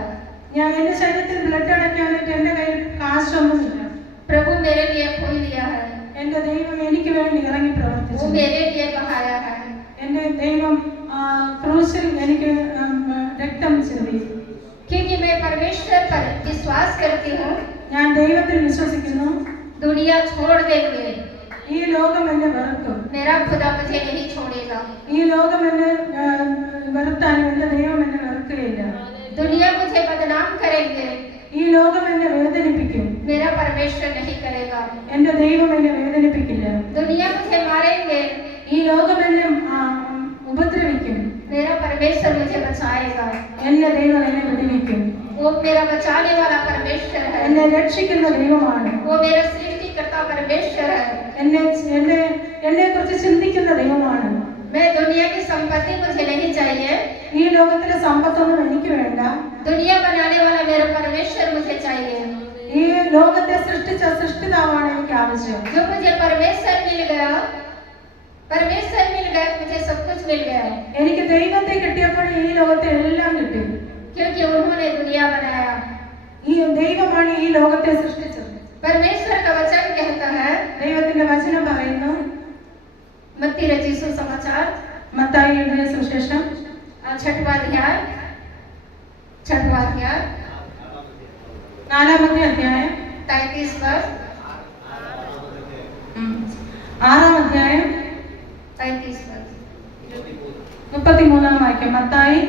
ഞാൻ എൻ്റെ ശരീരത്തിൽ ബ്ലഡ് അടയ്ക്കാനായിട്ട് എൻ്റെ കയ്യിൽ കാശൊന്നുമില്ല. प्रभु मेरे लिए खून दिया है. എൻ്റെ ദൈവം എനിക്ക് വേണ്ടി ഇറങ്ങി वो പ്രവർത്തിച്ചു. मेरे लिए बहाया है. എൻ്റെ ദൈവം ക്രൂശിൽ എനിക്ക് രക്തം ചിന്തി. क्योंकि मैं परमेश्वर पर विश्वास करती हूँ. ഞാൻ ദൈവത്തിൽ വിശ്വസിക്കുന്നു. दुनिया छोड़ देंगे, ഈ ലോകം എന്നെ വെറുക്കും. मेरा खुदा मुझे नहीं छोड़ेगा. ഈ ലോകം എന്നെ വെറുത്താലും എൻ്റെ ദൈവം എന്നെ വെറുക്കുകയില്ല. दुनिया मुझे बदनाम करेंगे, ഈ ലോകം എന്നെ വേദനിപ്പിക്കും. मेरा परमेश्वर नहीं करेगा. എൻ്റെ ദൈവം എന്നെ വേദനിപ്പിക്കില്ല. दुनिया मुझे मारेंगे, ഈ ലോകം എന്നെ ഉപദ്രവിക്കും. मेरा परमेश्वर मुझे बचाएगा. എൻ്റെ ദൈവം എന്നെ വിടുവിക്കും. वो मेरा बचाने वाला परमेश्वर है. എന്നെ രക്ഷിക്കുന്ന ദൈവമാണ്. वो मेरा सृष्टिकर्ता परमेश्वर है. എന്നെ കുറിച്ച് ചിന്തിക്കുന്ന ദൈവമാണ്. मैं दुनिया की संपत्ति मुझे नहीं चाहिए. ഈ ലോകത്തിലെ സമ്പത്തൊന്നും എനിക്ക് വേണ്ട. दुनिया बनाने वाला मेरा परमेश्वर मुझे चाहिए. ഈ ലോകത്തെ സൃഷ്ടിച്ച സൃഷ്ടിതാവാണ് എനിക്ക് ആവശ്യം. जो मुझे परमेश्वर मिल गया, मुझे सब कुछ मिल गया. എനിക്ക് ദൈവത്തെ കിട്ടിയപ്പോൾ ഈ ലോകത്തെ എല്ലാം കിട്ടി. क्योंकि उन्होंने दुनिया बनाया. ഈ ദൈവമാണ് ഈ ലോകത്തെ സൃഷ്ടിച്ചത്. परमेश्वर का वचन कहता है, ദൈവത്തിന്റെ വചനം പറയുന്നു, मत्ती रचित सुसमाचार മത്തായി എഴുതിയ സുവിശേഷം 6वां अध्याय 4-ാമത്തെ അധ്യായം 33 वर्ष 6-ാം അധ്യായം 33 वर्ष 33-ാം വാക്യം. മത്തായി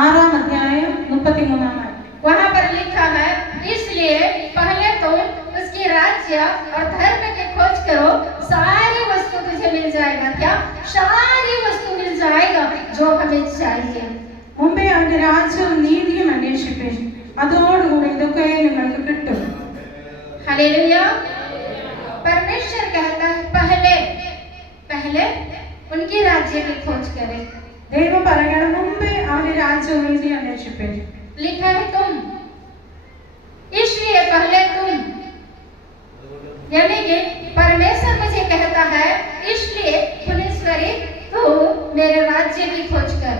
6-ാം അധ്യായം 33-ാം വാക്യം. वहाँ पर लिखा है, इसलिए पहले तुम उसकी राज्य और धर्म की खोज करो, सारी वस्तु तुझे मिल जाएगा. क्या? सारी वस्तु मिल जाएगा जो हमें चाहिए. മുമ്പേ അവന്റെ രാജ്യവും നീതിയും അന്വേഷിപ്പീൻ, അതോടുകൂടി ഇതൊക്കെ നിങ്ങൾക്ക് കിട്ടും. हालेलुया. परमेश्वर कहता है, पहले उनके राज्य की खोज करें. ദൈവം പറയണം, മുമ്പേ അവന്റെ രാജ്യവും നീതിയും അന്വേഷിപ്പീൻ. लिखा है तुम, इसलिए पहले तुम, यानी कि परमेश्वर मुझे कहता है, इसलिए पुनीश्वरी तू मेरे राज्य की खोज कर.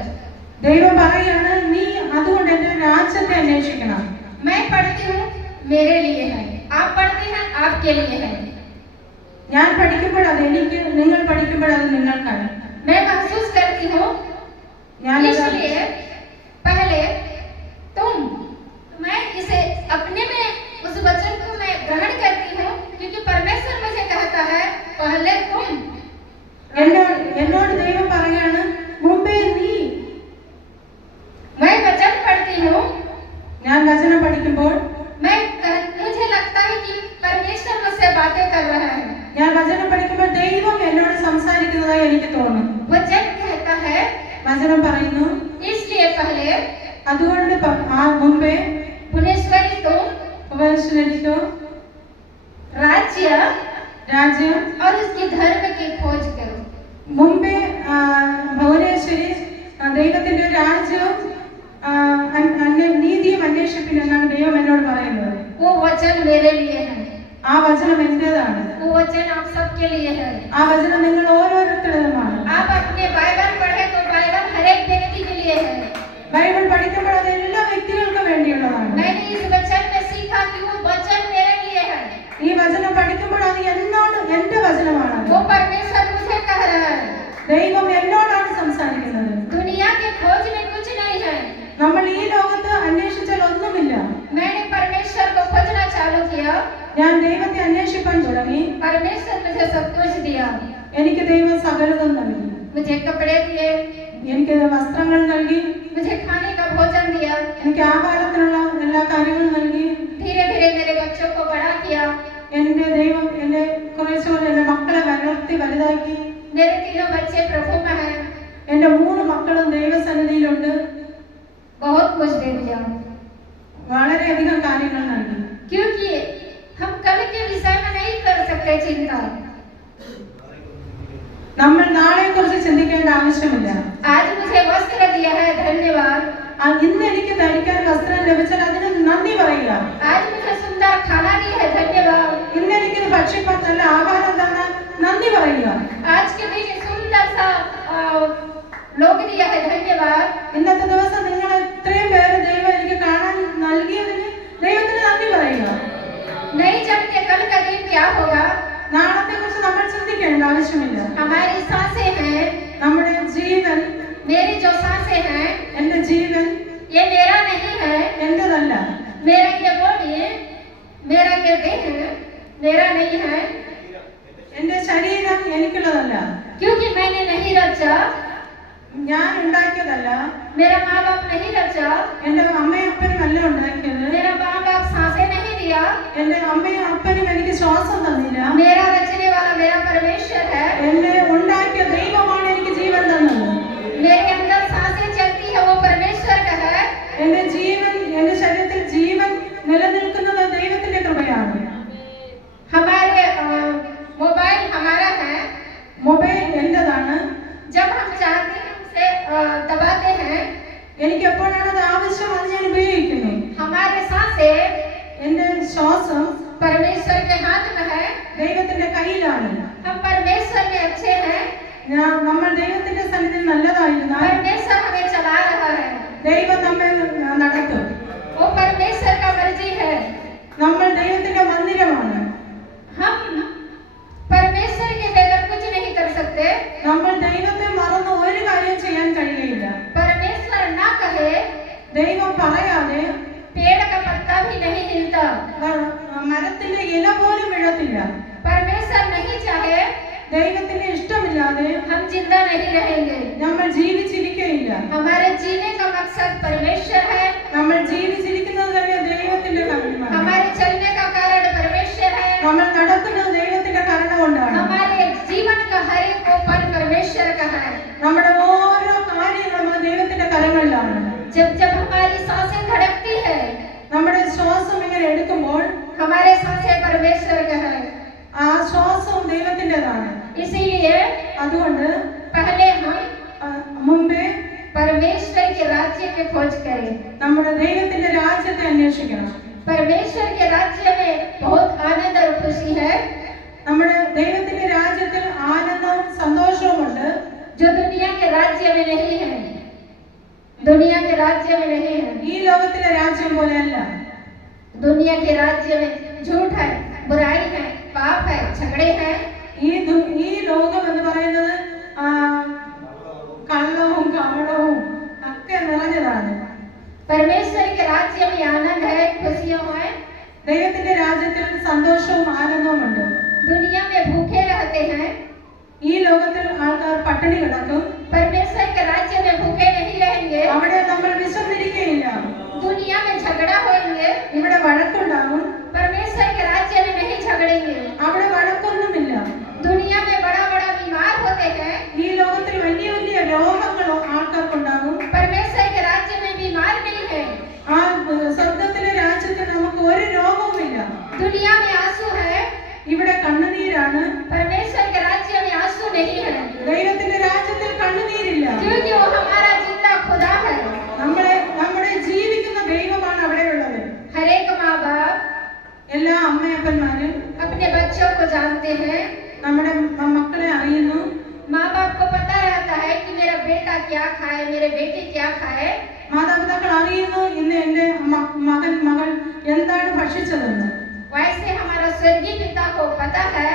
ദൈവം പറയാണ്, നീ അതുകൊണ്ട് എന്റെ രാജ്യത്തെ അന്വേഷിക്കണം. मैं पढ़ती हूँ मेरे लिए है, आप पढ़ते हैं आपके लिए है. ഞാൻ പഠിക്കുമ്പോൾ അത് എനിക്ക്, നിങ്ങൾ പഠിക്കുമ്പോൾ അത് നിങ്ങൾക്കാണ്. मैं महसूस करती हूँ, ഞാൻ इसलिए पहले तुम, मैं इसे अपने में उस वचन को मैं ग्रहण करती हूँ, क्योंकि परमेश्वर मुझे कहता है पहले तुम. എന്നോട് ദൈവം പറയാണ്, മുമ്പേ നീ. मैं वचन पढ़ती हूँ, ഞാൻ വചനം പഠിക്കുമ്പോൾ मुझे लगता है कि परमेश्वर मुझसे बातें कर रहा है. ഞാൻ വചനം പഠിക്കുമ്പോൾ ദൈവം എന്നോട് സംസാരിക്കുന്നതായി എനിക്ക് തോന്നും. वचन कहता है, വചനം പറയുന്നു, इसलिए पहले അതുകൊണ്ട് മുമ്പേ पुनीश्वरी तुम ഉപേക്ഷിച്ചോ राज्य രാജ്യം और उसकी धर्म की खोज करो. മുമ്പേ ഭുവനേശ്വരി ദൈവത്തിന്റെ രാജ്യവും നീതിയും അന്വേഷിപ്പിനെന്നാണ് ദൈവം എന്നോട് പറയുന്നത്. वो वचन मेरे लिए है. ആ വചനം എന്റേതാണ്. वो वचन आप सबके लिए है. ആ വചനം നിങ്ങൾ ഓരോരുത്തരുമാണ്. आप अपने बाइबल पढ़े तो बाइबल हर एक व्यक्ति के लिए है. ബൈബിൾ പഠിക്കുമ്പോൾ അത് എല്ലാ വ്യക്തികൾക്കും വേണ്ടിയുള്ളതാണ്. मैंने इस वचन में सीखा कि वो वचन मेरे लिए है. ഈ വചനം പഠിക്കുമ്പോൾ അത് എന്നോട്, എന്റെ വചനമാണ്. वो परमेश्वर मुझे कह रहा है. ദൈവം എന്നോടാണ് സംസാരിക്കുന്നത്. दुनिया की खोज में कुछ नहीं है. നമ്മൾ ഈ ലോകത്ത് അന്വേഷിച്ചാൽ ഒന്നുമില്ല. मैंने परमेश्वर को खोजना चालू किया. ഞാൻ ദൈവത്തെ അന്വേഷിക്കാൻ തുടങ്ങി. परमेश्वर मुझे सब कुछ दिया. എനിക്ക് ദൈവം സകലതും നൽകി. मुझे कपड़े दिए, എനിക്ക് വസ്ത്രങ്ങൾ നൽകി. मुझे खाने का भोजन दिया. എനിക്ക് ആഹാരത്തിനുള്ള എല്ലാ കാര്യങ്ങളും നൽകി. धीरे धीरे मेरे बच्चों को बड़ा किया. എന്റെ ദൈവം എന്നെ കുറച്ചുകൂടെ എന്റെ മക്കളെ വളർത്തി വലുതാക്കി. मेरे तीनों बच्चे प्रभु में हैं. എന്റെ 3 മക്കളും ദൈവസന്നിധിയിലുണ്ട്. बहुत कुछ दे दिया. വളരെയധികം കാര്യങ്ങൾ നൽകി. क्योंकि हम कल के विषय में नहीं कर सकते चिंता. ഇന്ന് എനിക്ക് ധരിക്കാൻ വസ്ത്രം ലഭിച്ചാൽ അതിന് നന്ദി പറയുക. आज मुझे सुंदर खाना दी है, धन्यवाद. ഇന്ന് എനിക്ക് ഭക്ഷിക്കാൻ നല്ല ആഹാരം തന്ന നന്ദി പറയുക. आज के दिन सुंदर सा लोग दिया है, धन्यवाद. ഇന്നത്തെ ദിവസം നിങ്ങൾ ഇത്രയും പേര് ദൈവം എനിക്ക് കാണാൻ നൽകിയതിന് ദൈവത്തിന് നന്ദി പറയുക. नहीं जानते कल का दिन क्या होगा. നാളത്തെ കുറിച്ച് നമ്മൾ ചിന്തിക്കേണ്ട ആവശ്യമില്ല. हमारी सांसें हैं, നമ്മുടെ ജീവൻ, मेरी जो सांसें हैं, എന്റെ ജീവൻ ये मेरा नहीं है. എന്റേതല്ല. मेरा ये बॉडी, मेरा ये देह मेरा नहीं है. എന്റെ ശരീരം എനിക്കുള്ളതല്ല. क्योंकि मैंने नहीं रचा, ഞാൻ ഉണ്ടാക്കിയതല്ല. मेरा माँ बाप नहीं रचा, എന്റെ അമ്മയും അപ്പനും അല്ല ഉണ്ടാക്കിയത്. मेरा माँ बाप सांसें नहीं दिया. എന്റെ അമ്മയും അപ്പനും എനിക്ക് ശ്വാസം തന്നില്ല. मेरा रचने वाला मेरा परमेश्वर है. എന്നെ ഉണ്ടാക്കിയ ദൈവമാണ് എനിക്ക് ജീവൻ തന്നത്. मेरे अंदर सांसें चलती है, वो परमेश्वर का है. എന്റെ ജീവൻ, എന്റെ ശരീരത്തിൽ ജീവൻ നിലനിൽക്കുന്നത് ദൈവത്തിന്റെ കൃപയാണ്. हमारे मोबाइल हमारा है. മൊബൈൽ എന്റേതാണ്. जब हम चाहते हैं उसे दबाते हैं. എനിക്ക് എപ്പോഴാണ് അത് ആവശ്യം അത് ഞാൻ ഉപയോഗിക്കുന്നു. हमारे सांसें എന്റെ ശ്വാസം परमेश्वर के हाथ में है. ദൈവത്തിന്റെ കയ്യിലാണ്. हम परमेश्वर में अच्छे हैं. നമ്മൾ ദൈവത്തിന്റെ സന്നിധിയിൽ നല്ലതായിരുന്നാൽ परमेश्वर हमें चला रहा है. ദൈവം നമ്മെ നടത്തും. वो परमेश्वर का मर्जी है. നമ്മൾ ദൈവത്തിന്റെ മന്ദിരമാണ്. हम परमेश्वर के बगैर कुछ नहीं कर सकते. നമ്മൾ ദൈവത്തെ മറന്ന് ഒരു കാര്യം ചെയ്യാൻ കഴിയില്ല. परमेश्वर ना कहे, ദൈവം പറയാതെ पेड़ का पत्ता भी नहीं हिलता. മരത്തിന്റെ ഇല പോലും വീഴത്തില്ല. परमेश्वर नहीं चाहे, ദൈവത്തിന്റെ ഇഷ്ടമില്ലാതെ हम जिंदा नहीं रहेंगे. നമ്മൾ ജീവിച്ചിരിക്കുകയില്ല. हमारे जीने का मकसद परमेश्वर है. നമ്മൾ ജീവിച്ചിരിക്കുന്നത് തന്നെ ദൈവത്തിന്റെ കാരണമാണ്. हमारे चलने का कारण परमेश्वर है. നമ്മൾ നടക്കുന്നത് ദൈവത്തിന്റെ കാരണം കൊണ്ടാണ്. हमारे जीवन का हर एक पल परमेश्वर का है. നമ്മുടെ ഓരോ കാര്യങ്ങളും ദൈവത്തിന്റെ കരങ്ങളിലാണ്. जब जब हमारी सांसें धड़कती है, നമ്മുടെ ശ്വാസം ഇങ്ങനെ എടുക്കുമ്പോൾ हमारे सांसें परमेश्वर का है. ആ ശ്വാസം ദൈവത്തിൻ്റെതാണ്. इसीलिए അതുകൊണ്ട് पहले हम മുമ്പേ परमेश्वर के राज्य की खोज करें. നമ്മുടെ ദൈവത്തിന്റെ രാജ്യത്തെ അന്വേഷിക്കണം. परमेश्वर के राज्य में बहुत आनंद और खुशी है. നമ്മുടെ ദൈവത്തിന്റെ രാജ്യത്തിൽ ആനന്ദവും സന്തോഷവുമുണ്ട്. जो दुनिया के राज्य में नहीं है. दुनिया के राज्य में नहीं है. ഈ ലോകത്തിലെ രാജ്യം പോലെയല്ല. दुनिया के राज्य में झूठ है, बुराई है, पाप है, झगड़े हैं. ഈ ലോകം എന്ന് പറയുന്നത് കള്ളവും കപടവും ഒക്കെ നിറഞ്ഞതാണ്. परमेश्वर के राज्य में आनंद है, खुशियां हैं. ദൈവത്തിന്റെ രാജ്യത്തിൽ സന്തോഷവും ആനന്ദവും ഉണ്ട്. दुनिया में भूखे रहते हैं. ഈ ലോകത്തിൽ ആൾക്കാർ പട്ടിണി കിടക്കും. परमेश्वर के राज्य में भूखे नहीं रहेंगे. അവിടെ നമ്മൾ വിശന്നിരിക്കുകയില്ല. दुनिया में झगड़ा होंगे. ഇവിടെ വഴക്കുണ്ടാകും. परमेश्वर के राज्य में नहीं झगड़ेंगे. അവിടെ വഴക്കൊന്നുമില്ല. दुनिया में बड़ा बड़ा बीमार होते हैं. ഈ ലോകത്തിൽ വലിയ വലിയ രോഗങ്ങളോ ആൾക്കാർക്കുണ്ടാകും. परमेश्वर के राज्य में बीमार नहीं है. ആ സ്വർഗ്ഗത്തിലെ രാജ്യത്തിൽ നമുക്ക് ഒരു രോഗവുമില്ല. दुनिया में आंसू है. ഇവിടെ കണ്ണുനീരാണ്. परमेश्वर के राज्य में आंसू नहीं है. ദൈവത്തിന്റെ രാജ്യത്തിൽ കണ്ണുനീരില്ല. क्योंकि वो हमारा जिंदा खुदा है. നമ്മുടെ ജീവിക്കുന്ന ദൈവമാണ് അവിടെയുള്ളത്. हर एक माँ बाप എല്ലാ അമ്മയപ്പന്മാരും अपने बच्चों को जानते हैं. നമ്മുടെ മക്കളെ അറിയുന്നു. माँ बाप को पता रहता है कि मेरा बेटा क्या खाए, मेरे बेटी क्या खाए. മാതാപിതാക്കൾ അറിയുന്നു ഇന്ന് എന്റെ മകൾ എന്താണ് ഭക്ഷിച്ചതെന്ന്. वैसे हमारा स्वर्गीय पिता को पता है.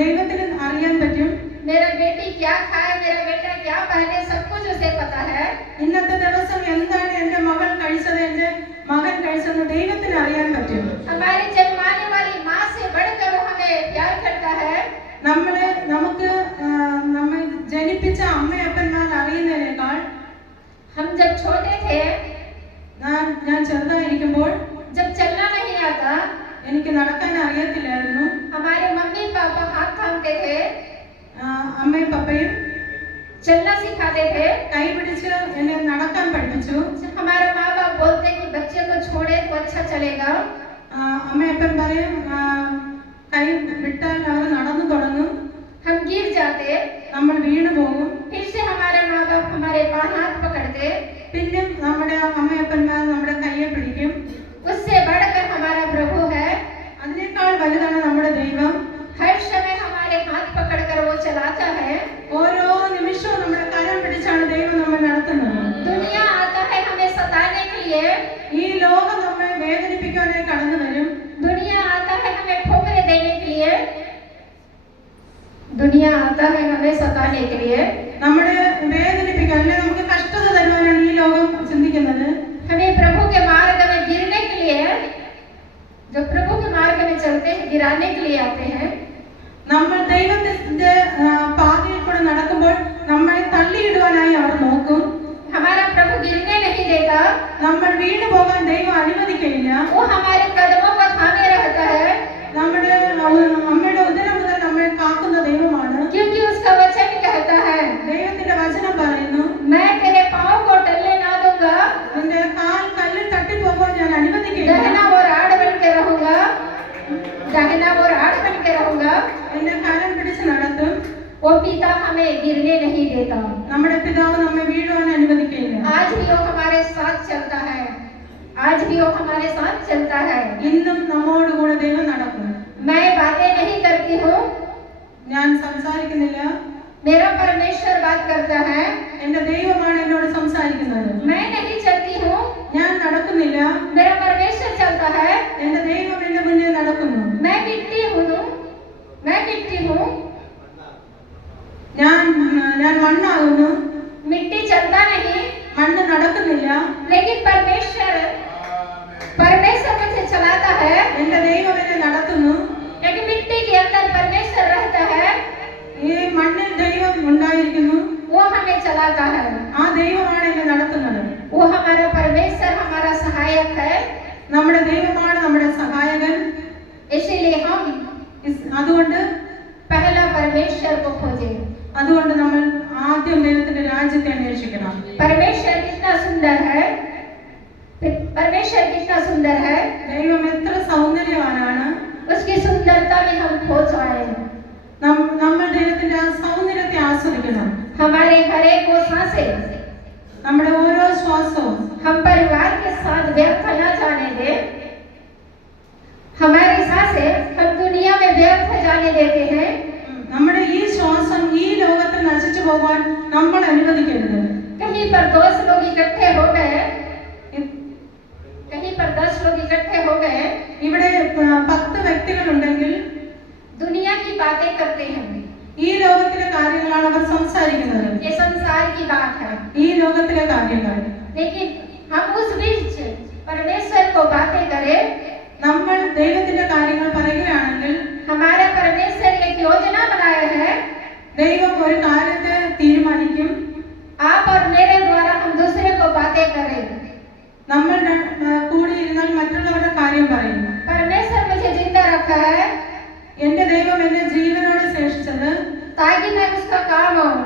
ദൈവത്തിന് അറിയാൻ പറ്റും. मेरा बेटी क्या खाए, मेरा बेटा क्या पहने, सब कुछ उसे पता है. ഇന്നത്തെ ദിവസം എന്താണ് എന്റെ മകൾ കഴിച്ചത്, എന്റെ മകൻ കഴിച്ചതെന്ന് ദൈവത്തിന് അറിയാൻ പറ്റും. हमारी जन्माने वाली माँ से बढ़कर वो हमें प्यार करता है. നമുക്ക് നമ്മെ ജനിപ്പിച്ച അമ്മയപ്പന്മാർ അറിയുന്നതിനേക്കാൾ हम जब छोटे थे, ഞാൻ ചെറുതായിരിക്കുമ്പോൾ जब चलना नहीं आता, എനിക്ക് നടക്കാൻ അറിയത്തില്ലായിരുന്നു. हमारे मम्मी पापा हाथ थामते थे, അമ്മയും പപ്പയും चलना सिखाते थे. കൈ പിടിച്ച് എന്നെ നടക്കാൻ പഠിപ്പിച്ചു. हमारे माँ बाप बोलते कि बच्चे को छोड़े तो अच्छा चलेगा. അമ്മയപ്പൻ പറയും കൈ വിട്ടാൽ അവർ നടന്നു തുടങ്ങും. हम गिर जाते. നമ്മൾ വീണു പോകും. फिर से हमारे माँ बाप हमारे हाथ पकड़ते. പിന്നെ നമ്മുടെ അമ്മയപ്പന്മാർ നമ്മുടെ കയ്യെ പിടിക്കും. उससे बढ़कर हमारा प्रभु है. അതിനേക്കാൾ വലുതാണ് നമ്മുടെ ദൈവം. हर समय हमारे हाथ पकड़कर वो चलाता है. ഓരോ നിമിഷവും നമ്മുടെ കരം പിടിച്ചാണ് ദൈവം നമ്മെ നടത്തുന്നത്. दुनिया आता है हमें सताने के लिए. ഈ ലോകം നമ്മെ വേദനിപ്പിക്കാനായി കടന്നു വരും. दुनिया आता है हमें ठोकरें देने के लिए. दुनिया आता है हमें सताने के लिए. നമ്മളെ വേദനിപ്പിക്കാൻ അല്ലെങ്കിൽ നമുക്ക് കഷ്ടത തരുവാനാണ് ഈ ലോകം ചിന്തിക്കുന്നത്. हमें प्रभु के मार्ग में गिरने के लिए, जो प्रभु के मार्ग में चलते हैं, गिराने के लिए आते हैं. നമ്മൾ ദൈവത്തിന്റെ പാതയിൽ കൂടെ നടക്കുമ്പോൾ നമ്മളെ തള്ളിയിടുവാനായി അവർ നോക്കും. हमारा प्रभु गिरने नहीं देता. നമ്മൾ വീണു പോകാൻ ദൈവം അനുവദിക്കില്ല. वो हमारे कदमों को थामे रहता है. നമ്മുടെ അമ്മയുടെ ഉദരം മുതൽ നമ്മളെ കാക്കുന്ന ദൈവമാണ്. क्योंकि उसका वचन कहता है, ദൈവത്തിന്റെ വചനം പറയുന്നു, मैं तेरे पाँव को टलने ना दूंगा. നിന്റെ കാൽ കല്ലിൽ തട്ടിപ്പോകാൻ ഞാൻ അനുവദിക്കില്ല. दहना और आड़ बन के रहूंगा. दहना और आड़ बन के रहूंगा. എന്നെ കരം പിടിച്ച് നടത്തും. वो पिता हमें गिरने नहीं देता. നമ്മുടെ പിതാവ് നമ്മെ വീഴുവാൻ അനുവദിക്കില്ല. आज भी वो हमारे साथ चलता है. आज भी वो हमारे साथ चलता है. ഇന്നും നമ്മോട് കൂടെ ദൈവം നടക്കും. मैं बातें नहीं करती हूँ, ഞാൻ സംസാരിക്കുന്നില്ല. मेरा परमेश्वर बात करता है. എന്റെ ദൈവമാണ് എന്നോട് സംസാരിക്കുന്നത്. मैं नहीं चलती हूँ, ഞാൻ നടക്കുന്നില്ല. मेरा परमेश्वर चलता है. എന്റെ ദൈവം എന്റെ മുന്നിൽ നടക്കുന്നു. मैं मिट्टी हूँ, मैं मिट्टी हूँ. ഞാൻ മണ്ണാകുന്നു. मिट्टी चलता नहीं, മണ്ണ് നടക്കുന്നില്ല. लेकिन परमेश्वर मुझे चलाता है. എന്റെ ദൈവം എന്നെ നടത്തുന്നു. लेकिन मिट्टी के अंदर परमेश्वर रहता है. ഈ മണ്ണിൽ ദൈവം ഉണ്ടായിരിക്കുന്നു. वो हमें चलाता है. ആ ദൈവമാണ് എന്നെ നടത്തുന്നത്. वो हमारा परमेश्वर हमारा सहायक है. നമ്മുടെ ദൈവമാണ് നമ്മുടെ സഹായകൻ. इसीलिए हम അതുകൊണ്ട് पहला परमेश्वर को खोजें. അതുകൊണ്ട് നമ്മൾ ആദ്യം ദൈവത്തിന്റെ രാജ്യത്തെ അന്വേഷിക്കണം. परमेश्वर कितना सुंदर है. परमेश्वर कितना सुंदर है. ദൈവം എത്ര സൗന്ദര്യവാനാണ്. उसकी सुंदरता में हम खो जाए. നമ്മൾ ദൈവത്തിന്റെ ആ സൗന്ദര്യത്തെ ആസ്വദിക്കണം. हमारे हर एक वो सांसें നമ്മുടെ ഓരോ ശ്വാസവും हम परिवार के साथ व्यर्थ न जाने दे. हमारी सांसें हम दुनिया में व्यर्थ जाने देते हैं. നമ്മുടെ ഈ ശ്വാസം ഈ ലോകത്തിൽ നശിച്ചു പോകാൻ നമ്മൾ അനുവദിക്കരുത്. कहीं पर 10 लोग इकट्ठे हो गए, कहीं पर 10 लोग इकट्ठे हो गए. ഇവിടെ 10 വ്യക്തികളുണ്ടെങ്കിൽ दुनिया की बातें करते हैं. ഈ ലോകത്തിലെ കാര്യങ്ങളാണ് അവർ സംസാരിക്കുന്നത്. ये संसार की बात है. ഈ ലോകത്തിലെ കാര്യങ്ങൾ. लेकिन हम उस बीच परमेश्वर को बातें करें. നമ്മൾ ദൈവത്തിന്റെ കാര്യങ്ങൾ പറയുകയാണെങ്കിൽ हमारा परमेश्वर एक योजना बनाया है. ദൈവം ഒരു കാര്യത്തെ തീരുമാനിക്കും. आप और मेरे द्वारा हम दूसरे को बातें करें. നമ്മൾ കൂടി ഇരുന്നാൽ മറ്റുള്ളവരുടെ കാര്യം പറയും. परमेश्वर मुझे जिंदा रखा है എന്റെ ദൈവം എന്നെ ജീവനോടെ ശേഷിച്ചത് ताकि मैं उसका काम हूँ.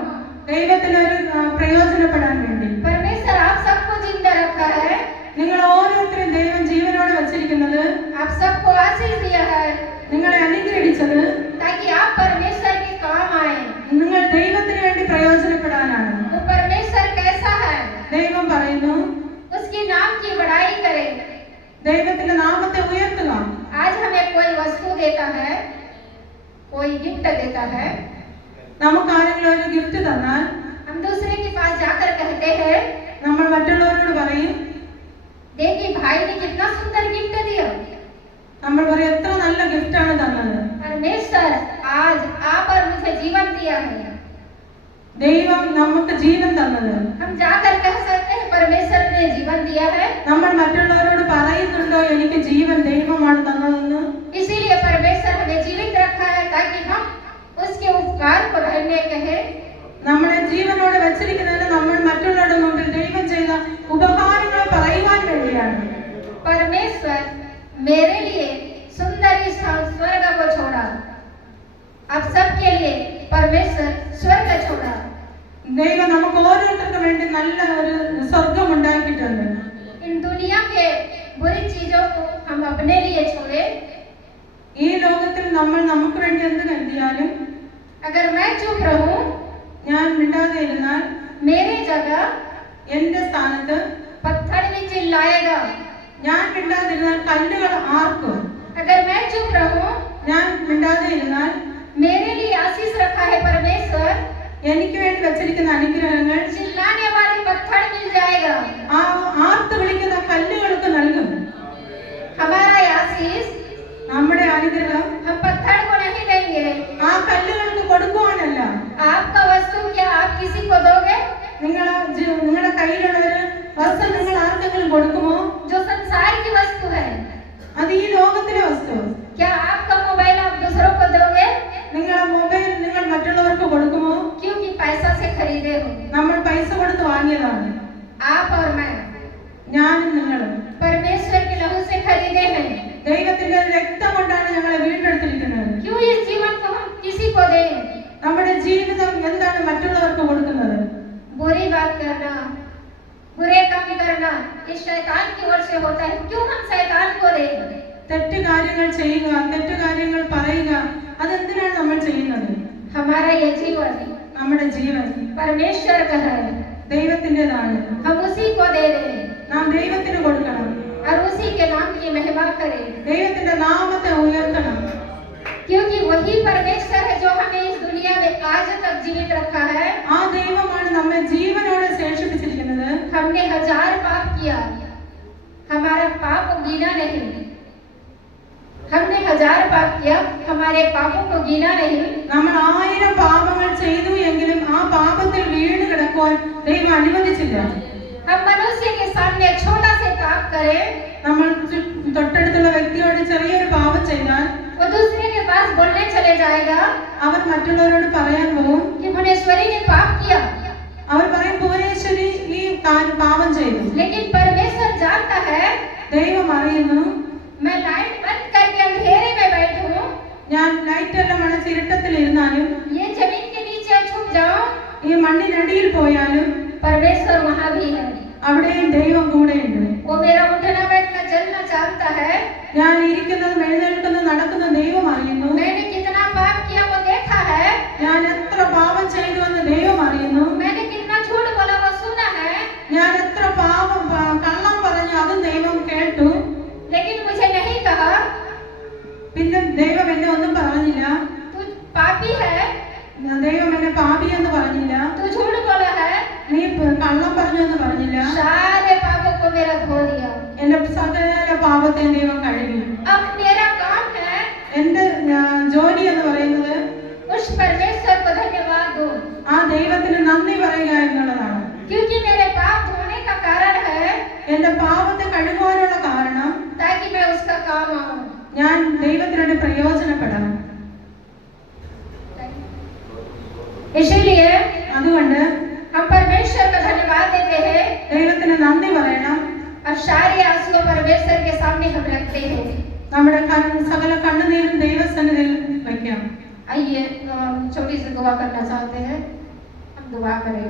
ദൈവത്തിനൊരു പ്രയോജനപ്പെടാൻ വേണ്ടി. परमेश्वर आप सबको जिंदा रखा है. നിങ്ങൾ ഓരോരുത്തരും ദൈവം ജീവനോടെ വച്ചിരിക്കുന്നത്, आप सबको आशीष दिया है നിങ്ങളെ അനുഗ്രഹിച്ചത് ताकि आप परमेश्वर के काम आए. നിങ്ങൾ ദൈവത്തിന് വേണ്ടി പ്രയോജനപ്പെടാനാണ്. वो परमेश्वर कैसा है, ദൈവം പറയുന്നു, उसके नाम की बड़ाई करें. ദൈവത്തിന്റെ നാമത്തെ ഉയർത്തുക. आज हमें कोई वस्तु देता है, कोई गिफ्ट देता है, നമുക്ക് ആരെങ്കിലും ഒരു ഗിഫ്റ്റ് തന്നാൽ हम दूसरे के पास जाकर कहते हैं, നമ്മൾ മറ്റുള്ളവരോട് പറയും, देखिए भाई ने कितना सुंदर गिफ्ट दिया. നമ്മൾ പറയും എത്ര നല്ല ഗിഫ്റ്റാണ് തന്നത്. परमेश्वर आज आप और मुझे जीवन दिया है. ദൈവം നമുക്ക് ജീവൻ തന്നത്. हम जाकर कह सकते हैं परमेश्वर ने जीवन दिया है. നമ്മൾ മറ്റുള്ളവരോട് പറയുന്നുണ്ടോ എനിക്ക് ജീവൻ ദൈവമാണ് തന്നതെന്ന്? इसीलिए परमेश्वर हमें जीवित रखा है ताकि हम उसके उपकार को धन्य कहें. നമ്മളെ ജീവനോടെ വെച്ചിരിക്കുന്നതിന് നമ്മൾ മറ്റുള്ളവരുടെ മുമ്പിൽ ദൈവം ചെയ്ത ഉപകാരങ്ങൾ പറയുവാൻ വേണ്ടിയാണ്. परमेश्वर मेरे लिए सुंदर स्थान स्वर्ग को छोड़ा. आप सबके लिए परमेश्वर स्वर्ग छोड़ा. ദൈവം നമുക്ക് ഓരോരുത്തർക്കും വേണ്ടി നല്ല ഒരു സ്വർഗം ഉണ്ടാക്കിയിട്ടുണ്ട്. इन दुनिया के बुरी चीजों को हम अपने लिए छोड़े. ഈ ലോകത്തിൽ നമ്മൾ നമുക്ക് വേണ്ടി എന്ത് കരുതിയാലും, अगर मैं चुप रहूं, ഞാൻ മിണ്ടാതെ ഇരുന്നാൽ, मेरी जगह എന്റെ സ്ഥാനത്ത് पत्थर भी चिल्लाएगा। ഞാൻ മിണ്ടാതിരുന്നാൽ കല്ലുകൾ ആർക്കും. अगर मैं चुप रहूं, ഞാൻ മിണ്ടാതെ ഇരുന്നാൽ मेरे लिए आशीष रखा है परमेश्वर, എനിക്ക് വേണ്ടി വെച്ചിരിക്കുന്ന അനുഗ്രഹങ്ങൾ चिल्लाने वाले पत्थर मिल जाएगा। ആ ആർത്ത് വിളിക്കുന്ന കല്ലുകൾക്ക് നൽകും. हमारा आशीष നമ്മുടെ അനുഗ്രഹം हम पत्थर को नहीं देंगे। ആ കല്ലുകൾക്ക് കൊടുക്കുവാനല്ല. आपका वस्तु क्या आप किसी को दोगे? നിങ്ങളുടെ കയ്യിലുള്ള ഒരു വസ്തു നിങ്ങൾ ആർക്കെങ്കിലും കൊടുക്കുമോ? जो संसार की वस्तु है, അത് ഈ ലോകത്തിലെ വസ്തു. क्या आपका मोबाइल आप दूसरों को दोगे? നിങ്ങളുടെ മൊബൈൽ നിങ്ങൾ മറ്റുള്ളവർക്ക് കൊടുക്കുമോ? क्योंकि पैसा से खरीदे हो। നമ്മൾ പൈസ കൊടുത്ത് വാങ്ങിയതാണ്. आप और मैं ഞാനും നിങ്ങളും परमेश्वर के लहू से खरीदे हैं। ദൈവത്തിന്റെ രക്തം കൊണ്ടാണ് ഞങ്ങളെ വീണ്ടെടുത്തിരിക്കുന്നത്. क्यों इस जीवन को हम किसी को दें? നമ്മുടെ ജീവിതം എന്താണ് മറ്റുള്ളവർക്ക് കൊടുക്കുന്നത്? बुरी बात करना, बुरे काम करना ये शैतान की ओर से होता है। क्यों हम शैतान को दें? തെറ്റ് കാര്യങ്ങൾ ചെയ്യുക, തെറ്റ് കാര്യങ്ങൾ പറയുക, അതെന്തിനാണ് നമ്മൾ ചെയ്യുന്നത്? हमारा ये जीवन നമ്മുടെ ജീവൻ परमेश्वर का है, ദൈവത്തിൻ്റെതാണ്. हम उसी को दे दें നാം ദൈവത്തിന് കൊടുക്കണം. और उसी के नाम की महिमा करें, ദൈവത്തിന്റെ നാമത്തെ ഉയർത്തണം. क्योंकि वही परमेश्वर है जो हमें इस दुनिया में आज तक जीवित रखा है। ആ ദൈവമാണ് നമ്മെ ജീവനോടെ ശേഷിപ്പിച്ചിരിക്കുന്നത്. हमने 1000 पाप किया, हमारा पाप गिना नहीं। हमने 1000 पाप किया, हमारे पापों को गिना नहीं। നമ്മൾ 1000 പാപങ്ങൾ ചെയ്തു എങ്കിലും ആ പാപത്തിൽ വീണ് കിടക്കുവാൻ ദൈവം അനുവദിച്ചില്ല. हम मनुष्य के सामने छोटा से पाप करें, നമ്മൾ തൊട്ടടുത്തുള്ള വ്യക്തിയോട് ചെറിയൊരു പാപം ചെയ്താൽ वो दूसरे के पास बोलने चले जाएगा അവർ മറ്റുള്ളവരോട് പറയാൻ പോകും, कि भुवनेश्वरी ने पाप किया। അവർ പറയും ഭുവനേശ്വരി ഈ പാപം ചെയ്തു. लेकिन परमेश्वर जानता है, ദൈവം അറിയുന്നു, मैं लाइट बंद करके अंधेरे में बैठूं, ഞാൻ ലൈറ്റ് എല്ലാം അണച്ച് ഇരുട്ടത്തിൽ ഇരുന്നാലും ये जमीन के नीचे छुप जाऊं, ഈ മണ്ണിനടിയിൽ പോയാലും परमेश्वर वहां भी है। അവിടെയും ദൈവം കൂടെയുണ്ട്. वो मेरा उठना बैठना चलना जानता है। ഞാൻ ഇരിക്കുന്നതും എഴുന്നേൽക്കുന്നതും നടക്കുന്ന ദൈവം അറിയുന്നു. मैंने कितना पाप किया वो देखा है। ഞാൻ എത്ര പാപം ചെയ്തു എന്ന് ദൈവം അറിയുന്നു. मैंने कितना झूठ बोला वो सुना है। ഞാൻ എത്ര കള്ളം പറഞ്ഞു അതും ദൈവം കേട്ടു. लेकिन मुझे नहीं कहा പിന്നെ ദൈവം എന്നെ ഒന്നും പറഞ്ഞില്ല. तू पापी है, ദൈവം എന്നെ പാപി എന്ന് പറഞ്ഞില്ല. तू झूठ बोला है, നീ കള്ളം പറഞ്ഞു എന്ന് പറഞ്ഞില്ല. सारे पापों को मेरा धो दिया। എന്റെ സകല പാപത്തെ ദൈവം കഴുകി. अब मेरा काम है എന്റെ ജോലി എന്ന് പറയുന്നത് उस परमेश्वर को धन्यवाद दूं, ആ ദൈവത്തിന് നന്ദി പറയുക എന്നുള്ളതാണ്. क्योंकि मेरे पाप धोने का कारण है എന്റെ പാപത്തെ കഴുകുവാനുള്ള കാരണം ताकि मैं उसका काम आऊं। ഞാൻ ദൈവത്തിനുവേണ്ടി പ്രയോജനപ്പെടാം. इसीलिए അതുകൊണ്ട് हम परमेश्वर का धन्यवाद देते हैं ദൈവത്തിന് നന്ദി പറയണം. और सारे आंसू परमेश्वर के सामने हम रखते हैं। നമ്മുടെ സകല കണ്ണുനീരും ദൈവസന്നിധിയിൽ വയ്ക്കാം. आइए हम छोटी सी दुआ करना चाहते हैं, हम दुआ करें।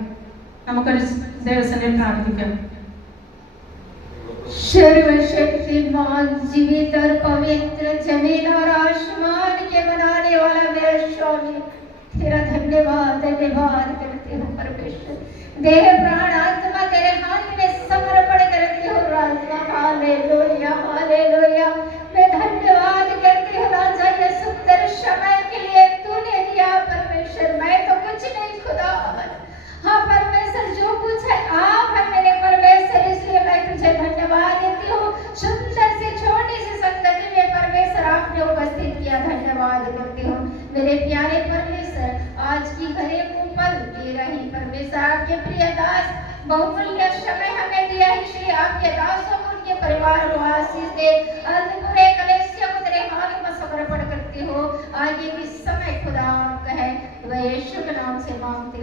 നമുക്കൊരു ദൈവസന്നിധിയിൽ പ്രാർത്ഥിക്കാം. सर्वशक्तिमान जीवित और पवित्र जमीन और आसमान के बनाने वाला मेरे स्वामी, तेरा धन्यवाद धन्यवाद करती हूँ परमेश्वर। देह प्राण आत्मा तेरे हाथ में समर्पण करती हूँ राजा। Hallelujah hallelujah. मैं धन्यवाद करती हूँ राजा, ये सुंदर समय के लिए तूने दिया परमेश्वर। मैं तो कुछ नहीं खुदा, हाँ परमेश्वर जो कुछ है आप है मेरे परमेश्वर, इसलिए मैं तुझे धन्यवाद देती हूँ। सुंदर सी छोटी सी संगति में परमेश्वर आपने उपस्थित किया, धन्यवाद करती हूँ मेरे प्यारे परमेश्वर। आज की हरे को पल तेरा ही परमेश्वर, आपके प्रिय दास बहुमूल्य समय हमें दिया, इसलिए आपके दासों को उनके परिवार को आशीष दे। पूरे कलेसिया को तेरे हाथ में समर्पण करती हो। आगे भी समय खुदा आपका है, वह यीशु के नाम से मांगती